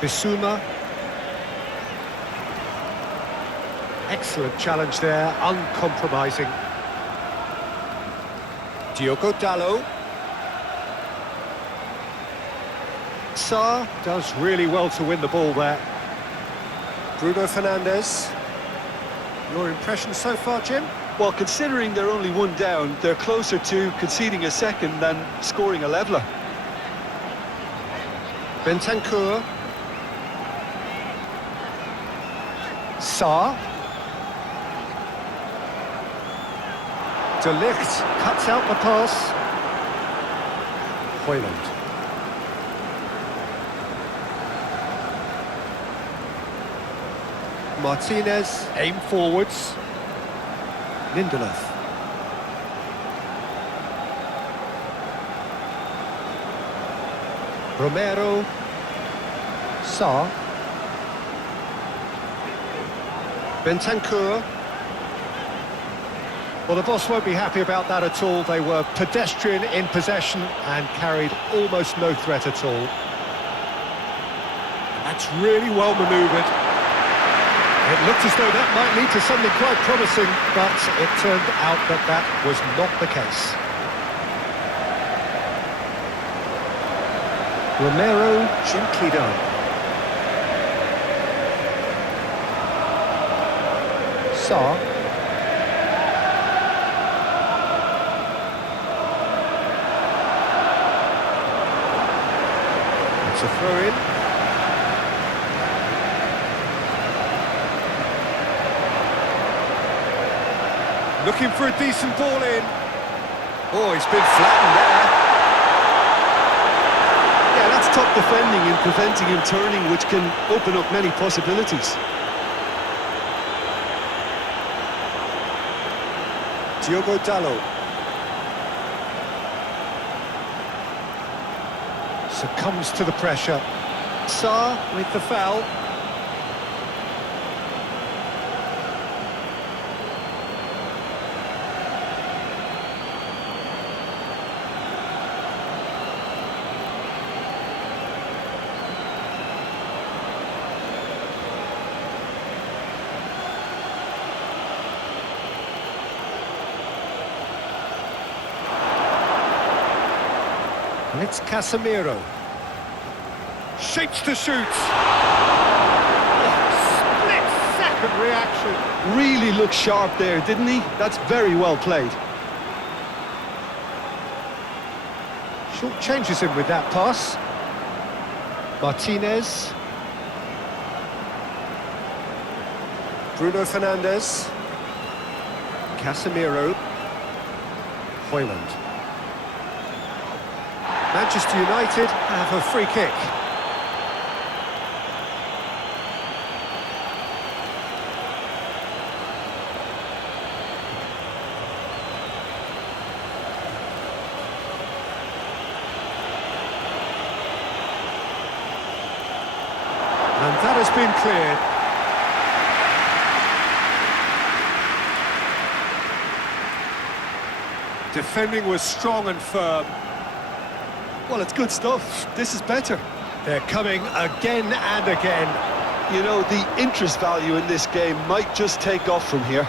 Bissouma. Excellent challenge there, uncompromising. Diogo Dalot. Sarr does really well to win the ball there. Bruno Fernandes. Your impression so far, Jim? Well, considering they're only one down, they're closer to conceding a second than scoring a leveller. Bentancur. Sarr. De Ligt cuts out the pass. Højlund. Martinez, aim forwards. Lindelof. Romero. Sarr. Bentancur. Well, the boss won't be happy about that at all. They were pedestrian in possession and carried almost no threat at all. That's really well manoeuvred. It looked as though that might lead to something quite promising, but it turned out that that was not the case. Romero gently done. Sarr. It's a throw-in. Looking for a decent ball in. Oh, he's been flattened there. Yeah, that's top defending and preventing him turning, which can open up many possibilities. Diogo Dalot. Succumbs to the pressure. Sarr with the foul. And it's Casemiro. Shapes to shoot. Split-second reaction. Really looked sharp there, didn't he? That's very well played. Short changes him with that pass. Martinez. Bruno Fernandes. Casemiro. Højlund. Manchester United have a free kick. And that has been cleared. Defending was strong and firm. Well, it's good stuff. This is better. They're coming again and again. You know, the interest value in this game might just take off from here.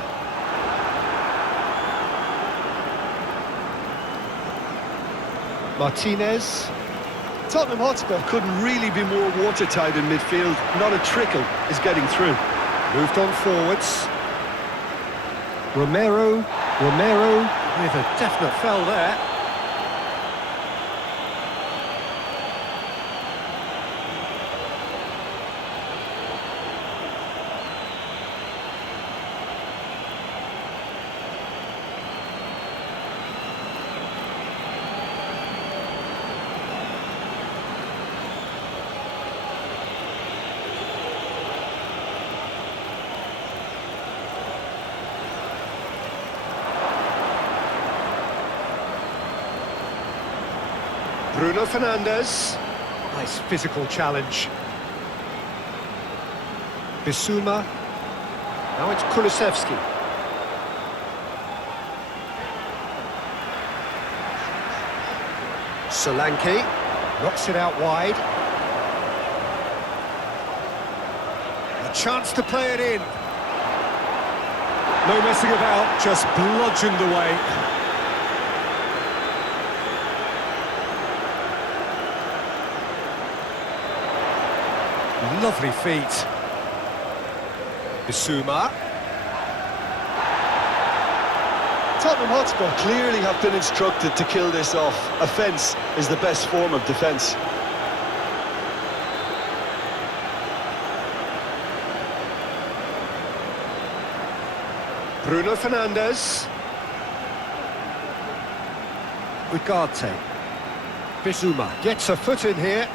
Martinez. Tottenham Hotspur couldn't really be more watertight in midfield. Not a trickle is getting through. Moved on forwards. Romero with a definite foul there. Bruno Fernandes. Nice physical challenge. Bissouma. Now it's Kulusevski. Solanke. Knocks it out wide. A chance to play it in. No messing about, just bludgeoned away. Lovely feet. Bissouma. Tottenham Hotspur clearly have been instructed to kill this off. Offence is the best form of defence. Bruno Fernandes. Ugarte. Bissouma gets a foot in here.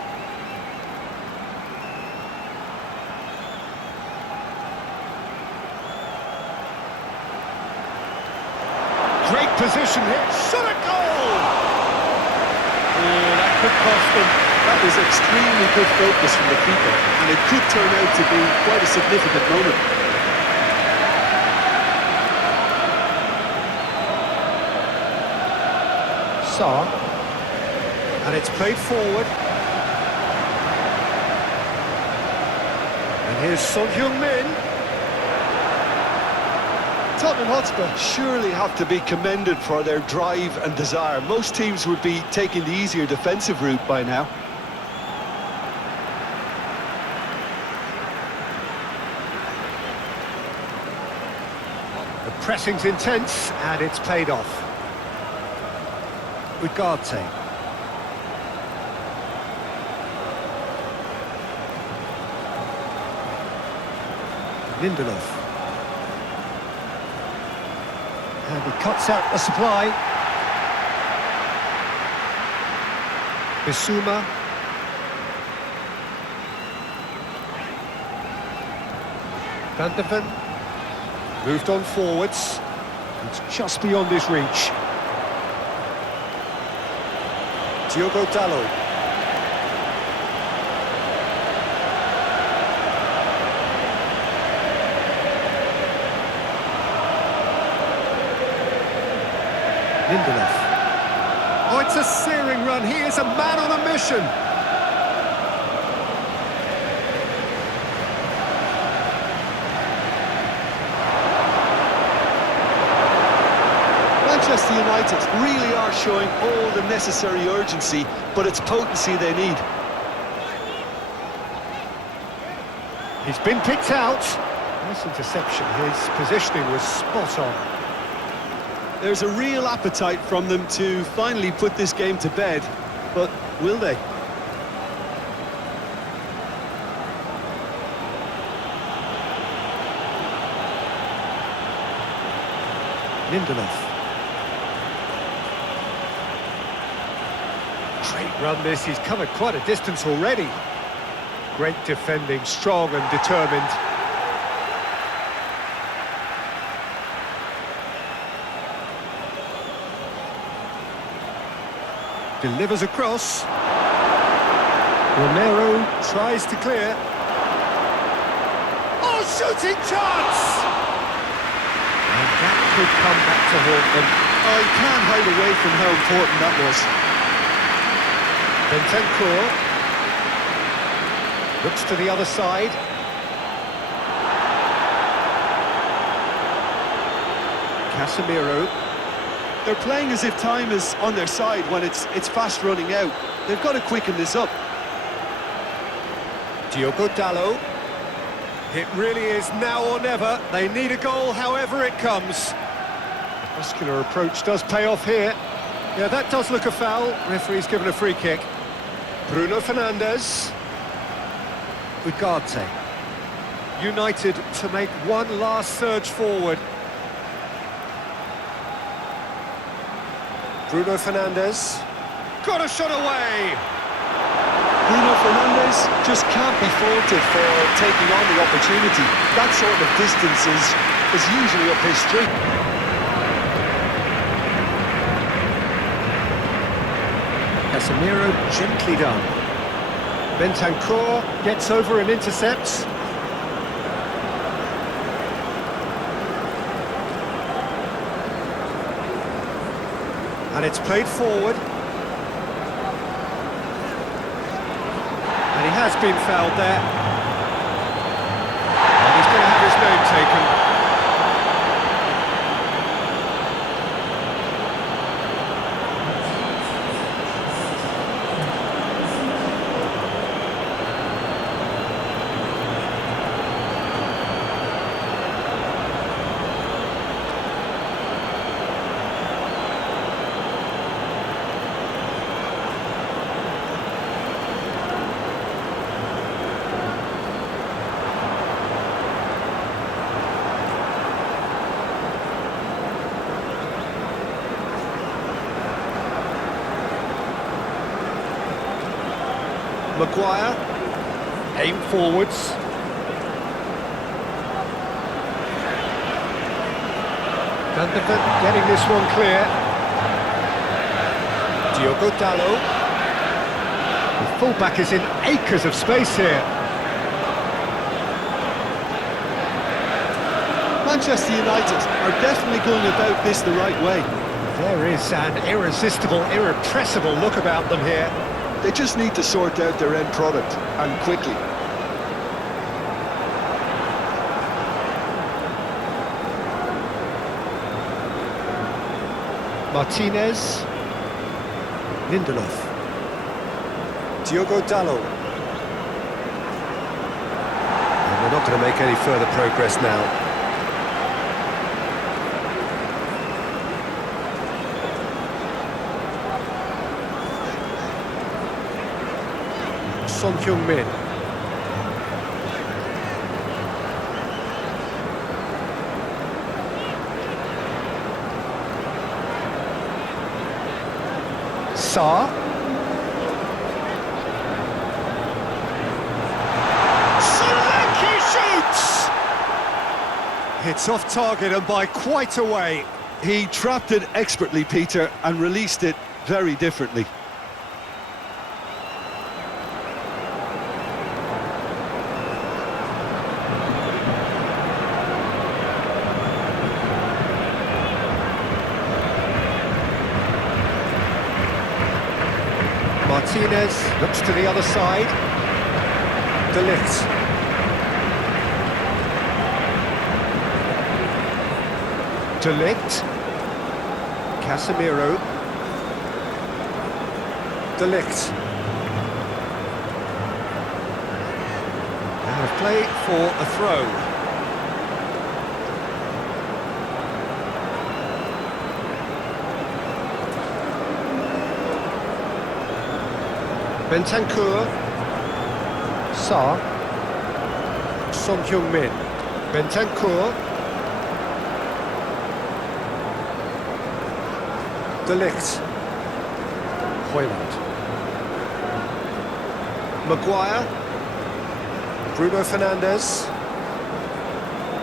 Great position here. Shot a goal! Oh, that could cost them. That was extremely good focus from the keeper, and it could turn out to be quite a significant moment. Sarr. And it's played forward. And here's Heung-Min. Tottenham Hotspur surely have to be commended for their drive and desire. Most teams would be taking the easier defensive route by now. The pressing's intense, and it's paid off. Ugarte. Lindelof. And he cuts out the supply. Bissouma. Van de Ven. Moved on forwards. It's just beyond his reach. Diogo Dalot. Lindelof. Oh, it's a searing run. He is a man on a mission. Manchester United really are showing all the necessary urgency, but it's potency they need. He's been picked out. Nice interception. His positioning was spot on. There's a real appetite from them to finally put this game to bed, but will they? Lindelof. Great run this. He's covered quite a distance already. Great defending, strong and determined. Delivers across. Romero tries to clear. Oh, shooting chance! And that could come back to haunt them. Oh, you can't hide away from how important that was. Bentancur looks to the other side. Casemiro. They're playing as if time is on their side when it's fast running out. They've got to quicken this up. Diogo Dalot. It really is now or never. They need a goal however it comes. The muscular approach does pay off here. Yeah, that does look a foul. Referee's given a free kick. Bruno Fernandes. Ugarte. United to make one last surge forward. Bruno Fernandes. Got a shot away! Bruno Fernandes just can't be faulted for taking on the opportunity. That sort of distance is usually up his street. Casemiro gently done. Bentancur gets over and intercepts. And it's played forward. And he has been fouled there. And he's going to have his name taken. Maguire, aim forwards. Gundogan getting this one clear. Diogo Dalot. The fullback is in acres of space here. Manchester United are definitely going about this the right way. There is an irresistible, irrepressible look about them here. They just need to sort out their end product, and quickly. Martinez. Lindelof. Diogo Dalot. And they're not going to make any further progress now. Heung-Min. Sarr. Solanke shoots! Hits off target and by quite a way. He trapped it expertly, Peter, and released it very differently. Martinez looks to the other side. De Ligt. De Ligt. Casemiro. De Ligt. Out of play for a throw. Bentancur. Sarr. Heung-Min. Bentancur. De Ligt. Højlund. Maguire. Bruno Fernandes.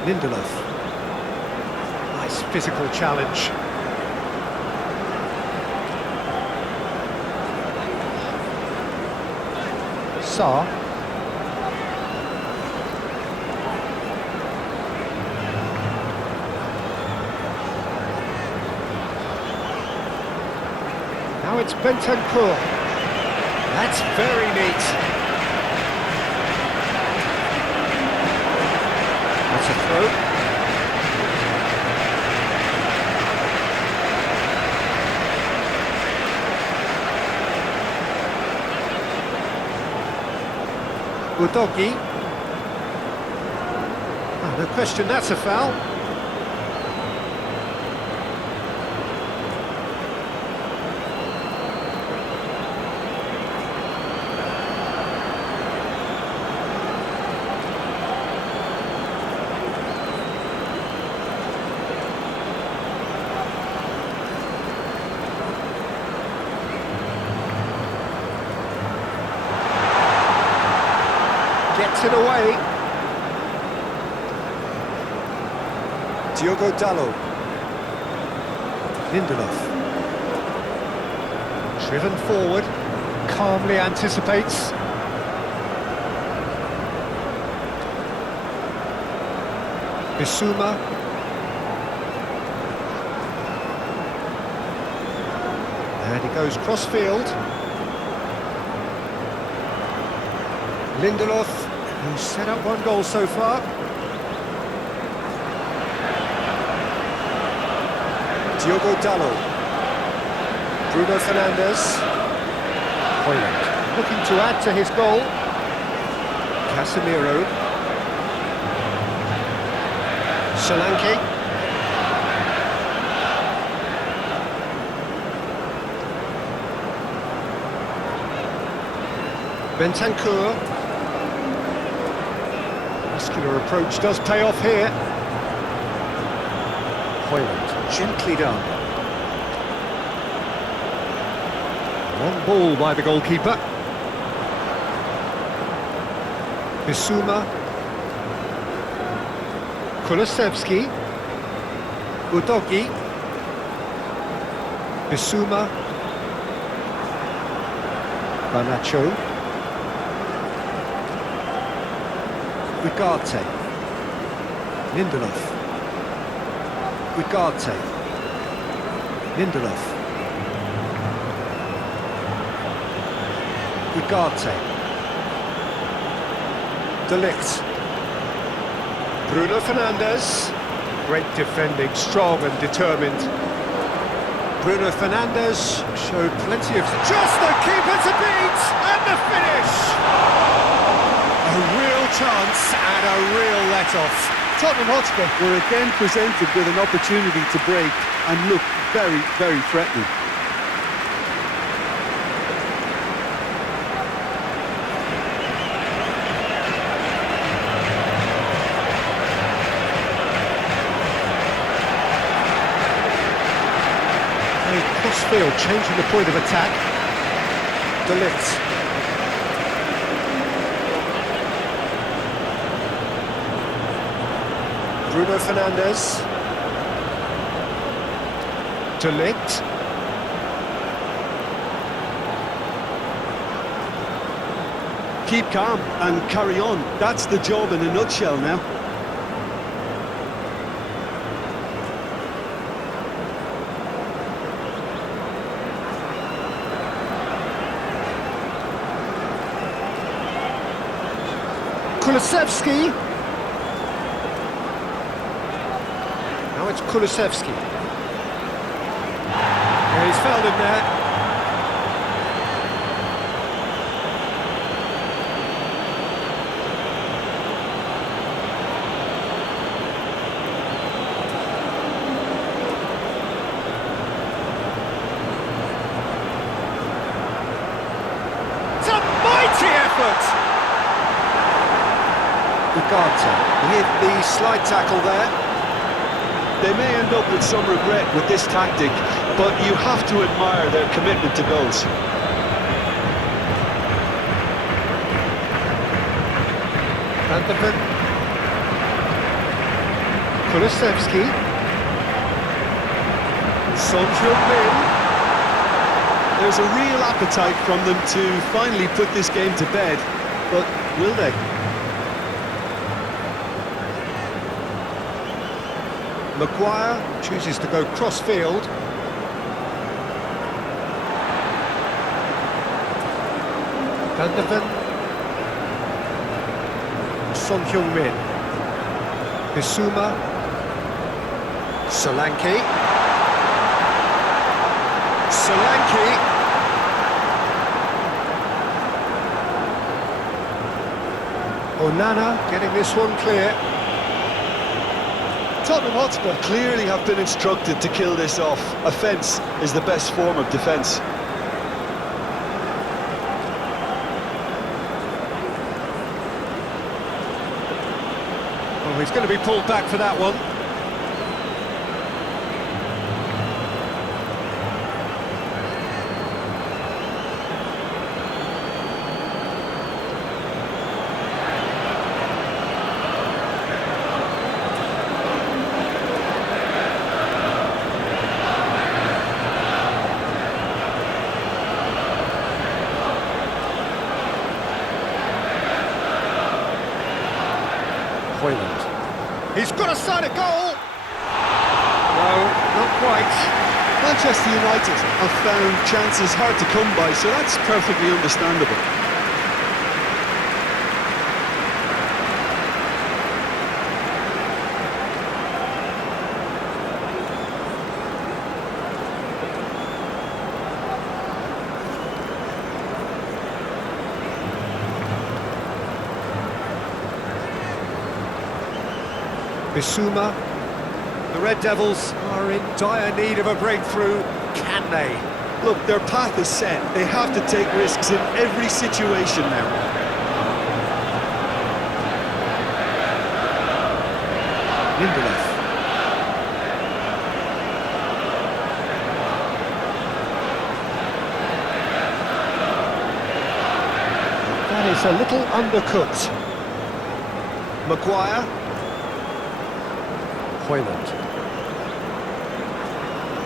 Lindelof. Nice physical challenge. Sarr. Now it's Bentancur. That's very neat. That's a throw. Udogi. Oh, no question, that's a foul. Gets it away. Diogo Dalot. Lindelof. Driven forward. Calmly anticipates. Bissouma. And he goes cross-field. Lindelof, who's set up one goal so far. Diogo Dalot. Bruno Fernandes. Højlund, looking to add to his goal. Casemiro. Solanke. Bentancur. Muscular approach does pay off here. Højlund, gently done. Long ball by the goalkeeper. Bissouma. Kulusevski. Udogi. Bissouma. Garnacho. Ugarte. Lindelof. Ugarte. Lindelof. Ugarte. De Ligt. Bruno Fernandes. Great defending, strong and determined. Bruno Fernandes showed plenty of... Just the keeper to beat! And the finish! A real chance and a real let-off. Tottenham Hotspur were again presented with an opportunity to break and look very, very threatening. Crossfield changing the point of attack. De Ligt. Bruno Fernandes. De Ligt. Keep calm and carry on. That's the job in a nutshell now. Kulusevski. Now it's Kulusevski. Yeah, he's fouled him there. It's a mighty effort! Ugarte with the slide tackle there. They may end up with some regret with this tactic, but you have to admire their commitment to goals. Van de Ven. Kulusevski. Heung-Min. There's a real appetite from them to finally put this game to bed, but will they? Maguire chooses to go cross-field. Van de Ven. Heung-Min. Bissouma. Solanke. Solanke. Onana getting this one clear. Tottenham Hotspur clearly have been instructed to kill this off. Offence is the best form of defence. Oh, he's going to be pulled back for that one. He's got a side of goal! No, not quite. Manchester United have found chances hard to come by, so that's perfectly understandable. Bissouma. The Red Devils are in dire need of a breakthrough. Can they? Look, their path is set. They have to take risks in every situation now. Lindelof. That is a little undercooked. Maguire. Hoyland.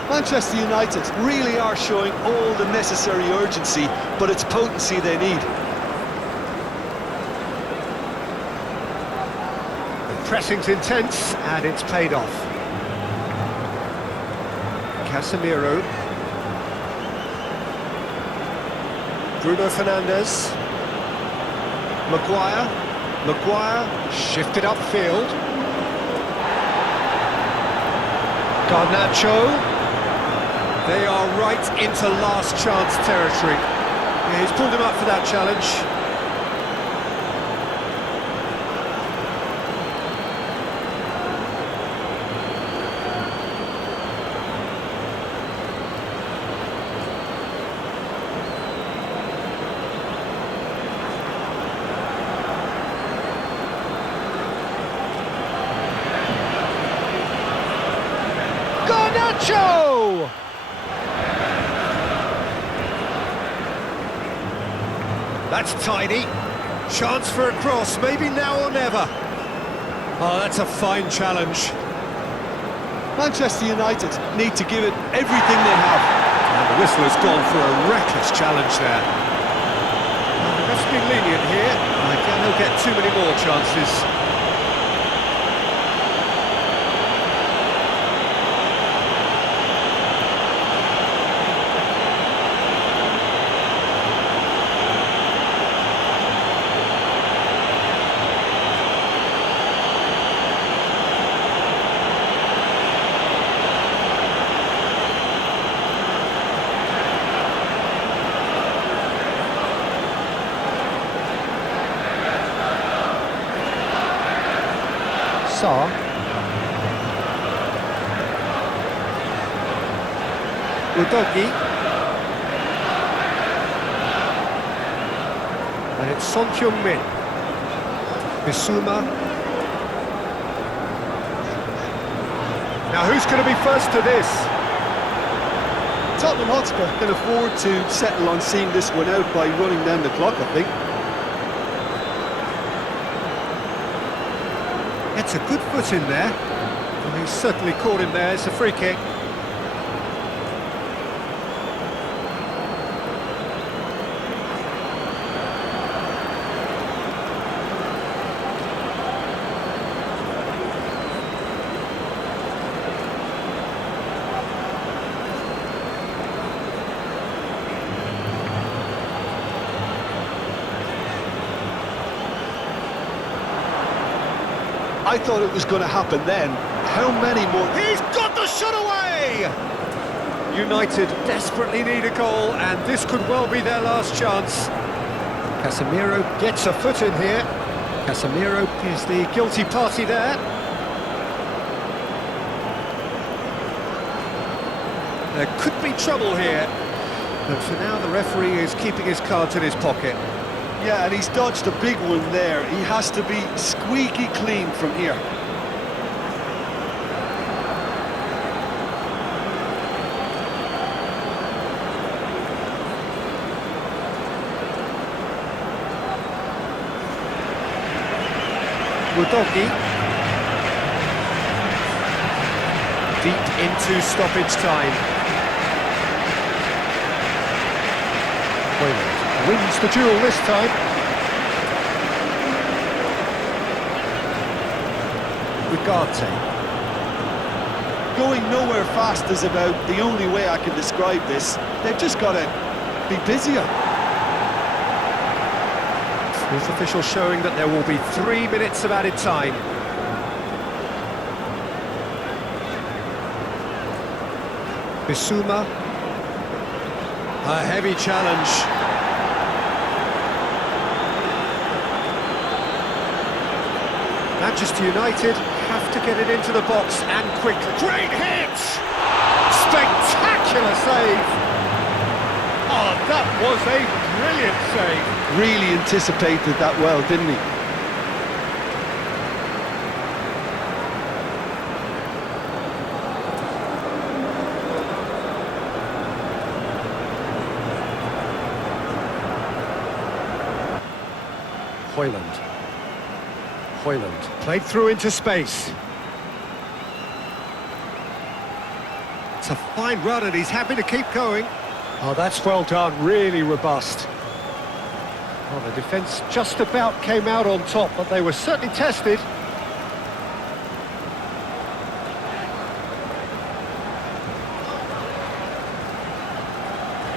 Manchester United really are showing all the necessary urgency, but it's potency they need. The pressing's intense, and it's paid off. Casemiro. Bruno Fernandes. Maguire. Maguire shifted upfield. Garnacho. They are right into last chance territory. Yeah, he's pulled him up for that challenge. Garnacho! That's tidy. Chance for a cross, maybe now or never. Oh, that's a fine challenge. Manchester United need to give it everything they have. And the whistle has gone for a reckless challenge there. Well, the ref's been lenient here. I doubt he'll get too many more chances. Saar. Udogi. And it's Son Heung-Min. Bissouma. Now who's going to be first to this? Tottenham Hotspur can afford to settle on seeing this one out by running down the clock, I think. It's a good foot in there. And he's certainly caught him there. It's a free kick. I thought it was going to happen then. How many more? He's got the shot away! United desperately need a goal, and this could well be their last chance. Casemiro gets a foot in here. Casemiro is the guilty party there. There could be trouble here, but for now the referee is keeping his cards in his pocket. Yeah, and he's dodged a big one there. He has to be squeaky clean from here. Udogi. Deep into stoppage time. Hoyland wins the duel this time. Ugarte. Going nowhere fast is about the only way I can describe this. They've just got to be busier. Fourth official showing that there will be 3 minutes of added time. Bissouma. A heavy challenge. Manchester United have to get it into the box and quickly. Great hit! Spectacular save! Oh, that was a brilliant save. Really anticipated that well, didn't he? Hoyland. Højlund played through into space. It's a fine run and he's happy to keep going. Oh, that's well done, really robust. Well, the defence just about came out on top, but they were certainly tested.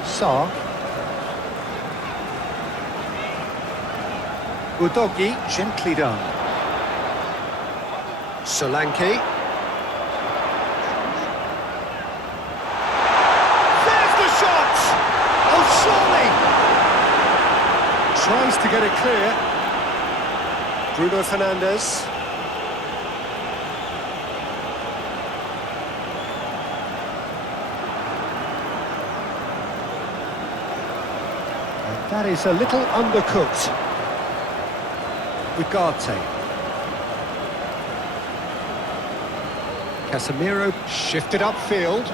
Sarr. Udogi, gently done. Solanke. There's the shot! Oh, surely! Tries to get it clear. Bruno Fernandes. And that is a little undercooked. Ugarte. Casemiro shifted upfield.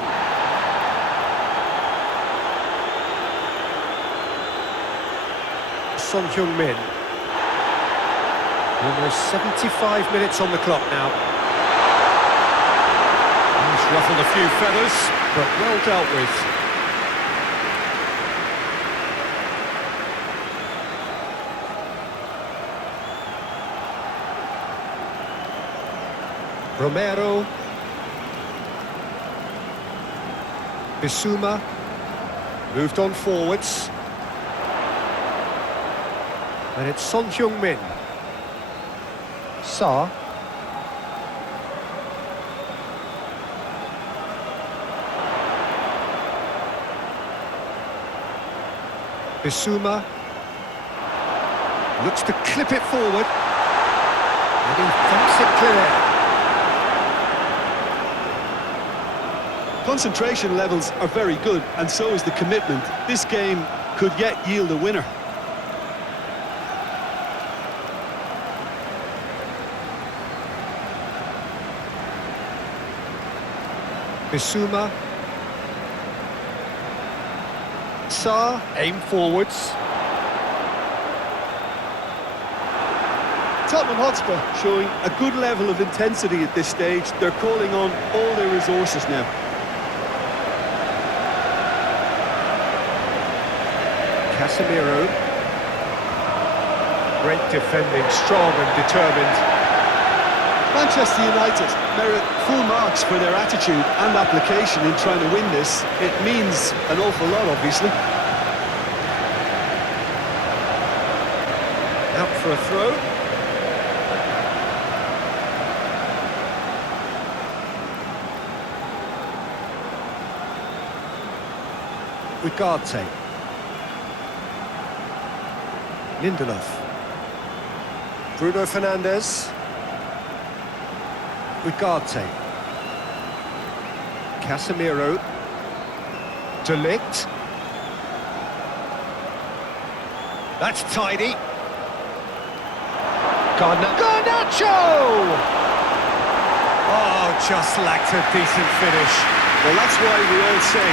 Heung-Min. Almost 75 minutes on the clock now. He's ruffled a few feathers, but well dealt with. Romero. Bissouma. Moved on forwards. And it's Heung-Min. Sarr. Bissouma. Looks to clip it forward. And he thinks it clear. Concentration levels are very good, and so is the commitment. This game could yet yield a winner. Bissouma. Sarr, aim forwards. Tottenham Hotspur showing a good level of intensity at this stage. They're calling on all their resources now. Casemiro. Great defending, strong and determined. Manchester United merit full marks for their attitude and application in trying to win this. It means an awful lot, obviously. Out for a throw. Ugarte. Lindelof. Bruno Fernandes. Ugarte. Casemiro. De Ligt. That's tidy. Garnacho! Oh, just lacked a decent finish. Well, that's why we all say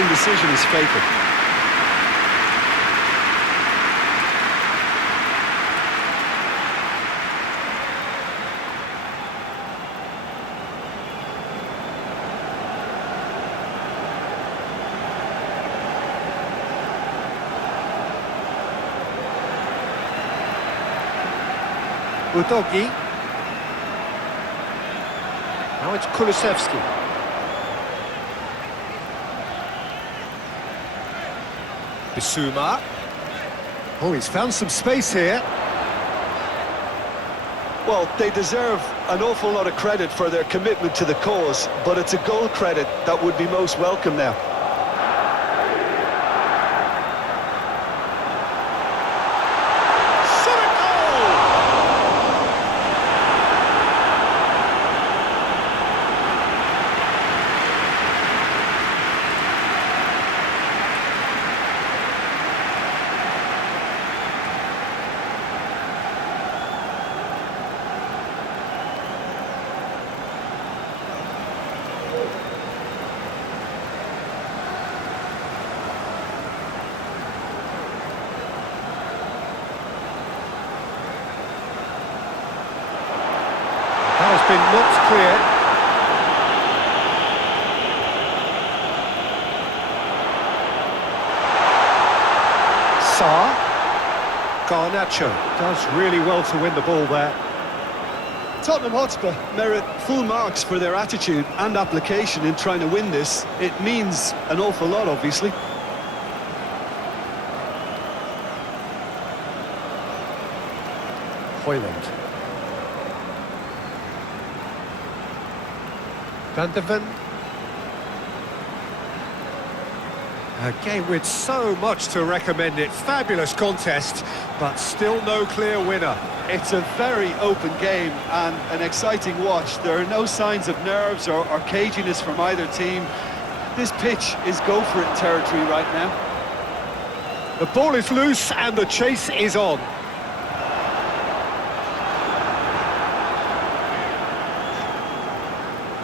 indecision is fatal. Udogi. Now it's Kulusevski. Bissouma. Oh, he's found some space here. Well, they deserve an awful lot of credit for their commitment to the cause, but it's a goal credit that would be most welcome now. clear. Garnacho does really well to win the ball there. Tottenham Hotspur merit full marks for their attitude and application in trying to win this. It means an awful lot, obviously. Hoyland. Van der Ven. A game with so much to recommend it. Fabulous contest, but still no clear winner. It's a very open game and an exciting watch. There are no signs of nerves or caginess from either team. This pitch is go-for-it territory right now. The ball is loose and the chase is on.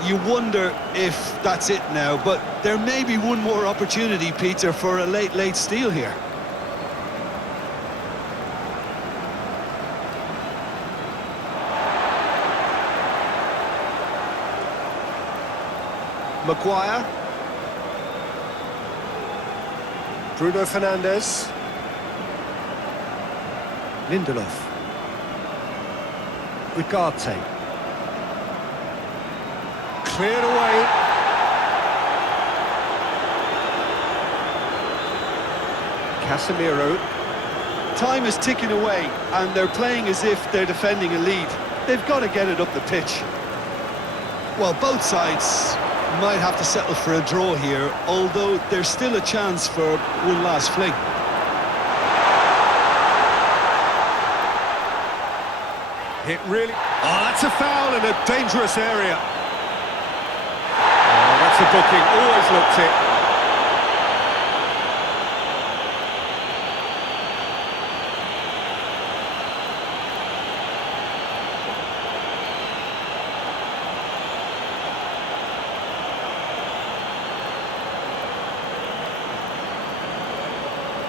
You wonder if that's it now, but there may be one more opportunity, Peter, for a late steal here. Maguire. Bruno Fernandes. Lindelof. Ugarte. Cleared away. Casemiro. Time is ticking away, and they're playing as if they're defending a lead. They've got to get it up the pitch. Well, both sides might have to settle for a draw here, although there's still a chance for one last fling. It really... Oh, that's a foul in a dangerous area. Oh, that's a booking, always looked it.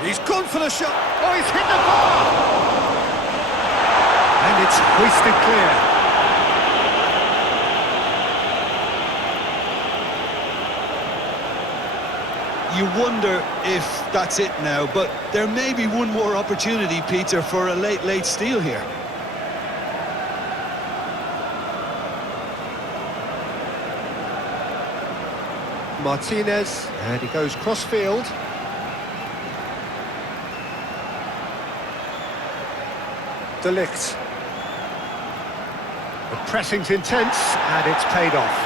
He's gone for the shot. Oh, he's hit the bar! And it's hoisted clear. You wonder if that's it now, but there may be one more opportunity, Peter, for a late steal here. Martinez, and he goes cross-field. De Ligt. The pressing's intense, and it's paid off.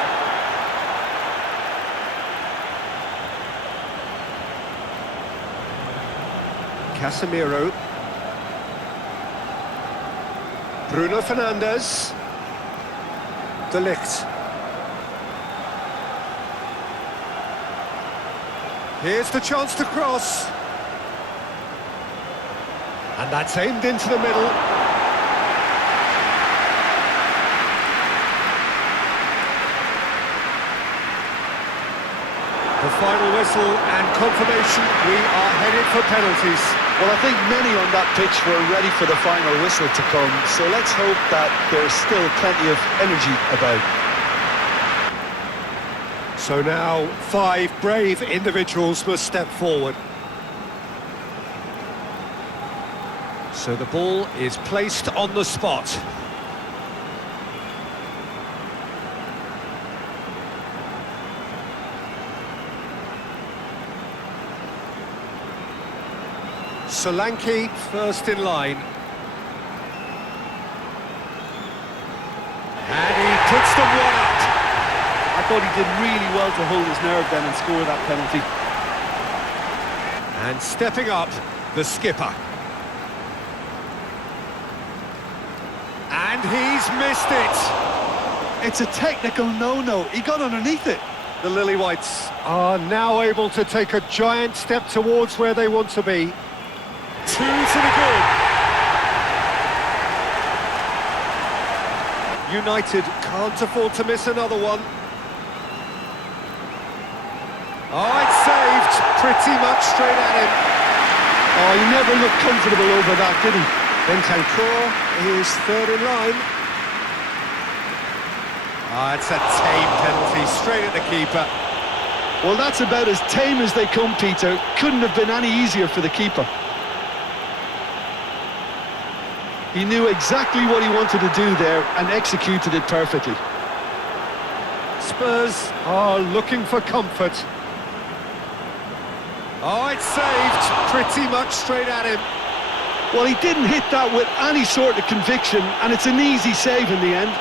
Casemiro. Bruno Fernandes. De Ligt. Here's the chance to cross. And that's aimed into the middle. The final whistle and confirmation, we are headed for penalties. Well, I think many on that pitch were ready for the final whistle to come, so let's hope that there's still plenty of energy about. So now, 5 brave individuals must step forward. So the ball is placed on the spot. Solanke first in line. And he puts them one up. I thought he did really well to hold his nerve then and score that penalty. And stepping up, the skipper. And he's missed it. It's a technical no-no. He got underneath it. The Lily Whites are now able to take a giant step towards where they want to be. 2 to the good. United can't afford to miss another one. Oh, it's saved. Pretty much straight at him. Oh, he never looked comfortable over that, did he? Bentancur is third in line. Oh, it's a tame penalty, straight at the keeper. Well, that's about as tame as they come, Peter. Couldn't have been any easier for the keeper. He knew exactly what he wanted to do there and executed it perfectly. Spurs are looking for comfort. Oh, it's saved, pretty much straight at him. Well, he didn't hit that with any sort of conviction, and it's an easy save in the end.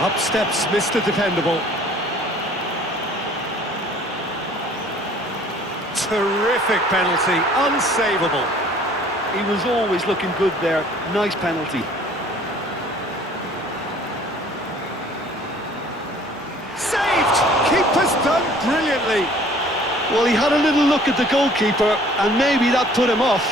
Up steps Mr. Dependable. Terrific penalty, unsavable. He was always looking good there. Nice penalty. Saved! Keeper's done brilliantly. Well, he had a little look at the goalkeeper, and maybe that put him off.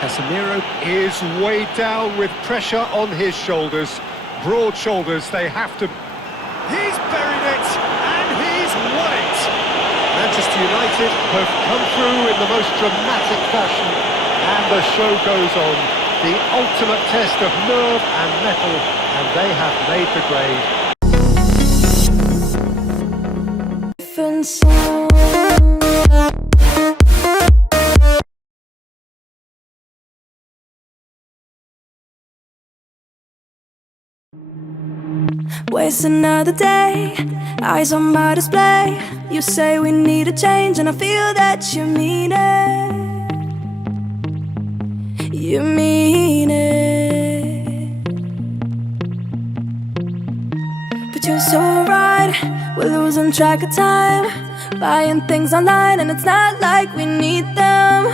Casemiro is weighed down with pressure on his shoulders. Broad shoulders, they have to... He's buried it, and he's won it! Manchester United have come through in the most dramatic fashion, and the show goes on. The ultimate test of nerve and mettle, and they have made the grade. Waste another day, eyes on my display. You say we need a change, and I feel that you mean it. You mean it. But you're so right, we're losing track of time, buying things online, and it's not like we need them.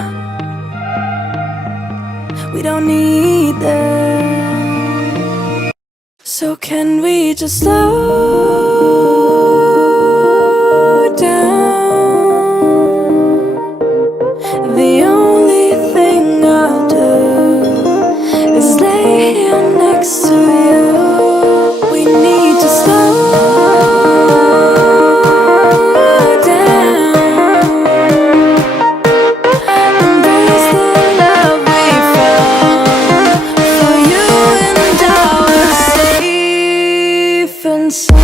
We don't need them. So can we just slow down? The only thing I'll do is lay here next to you. We need to slow down. Embrace the love we found. For you and I were safe and sound.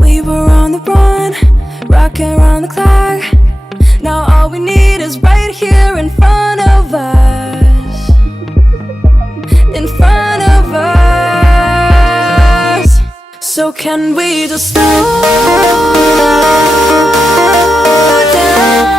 We were on the run, rocking around the clock. Now all we need is right here in front of us. In front of us. So can we just slow down?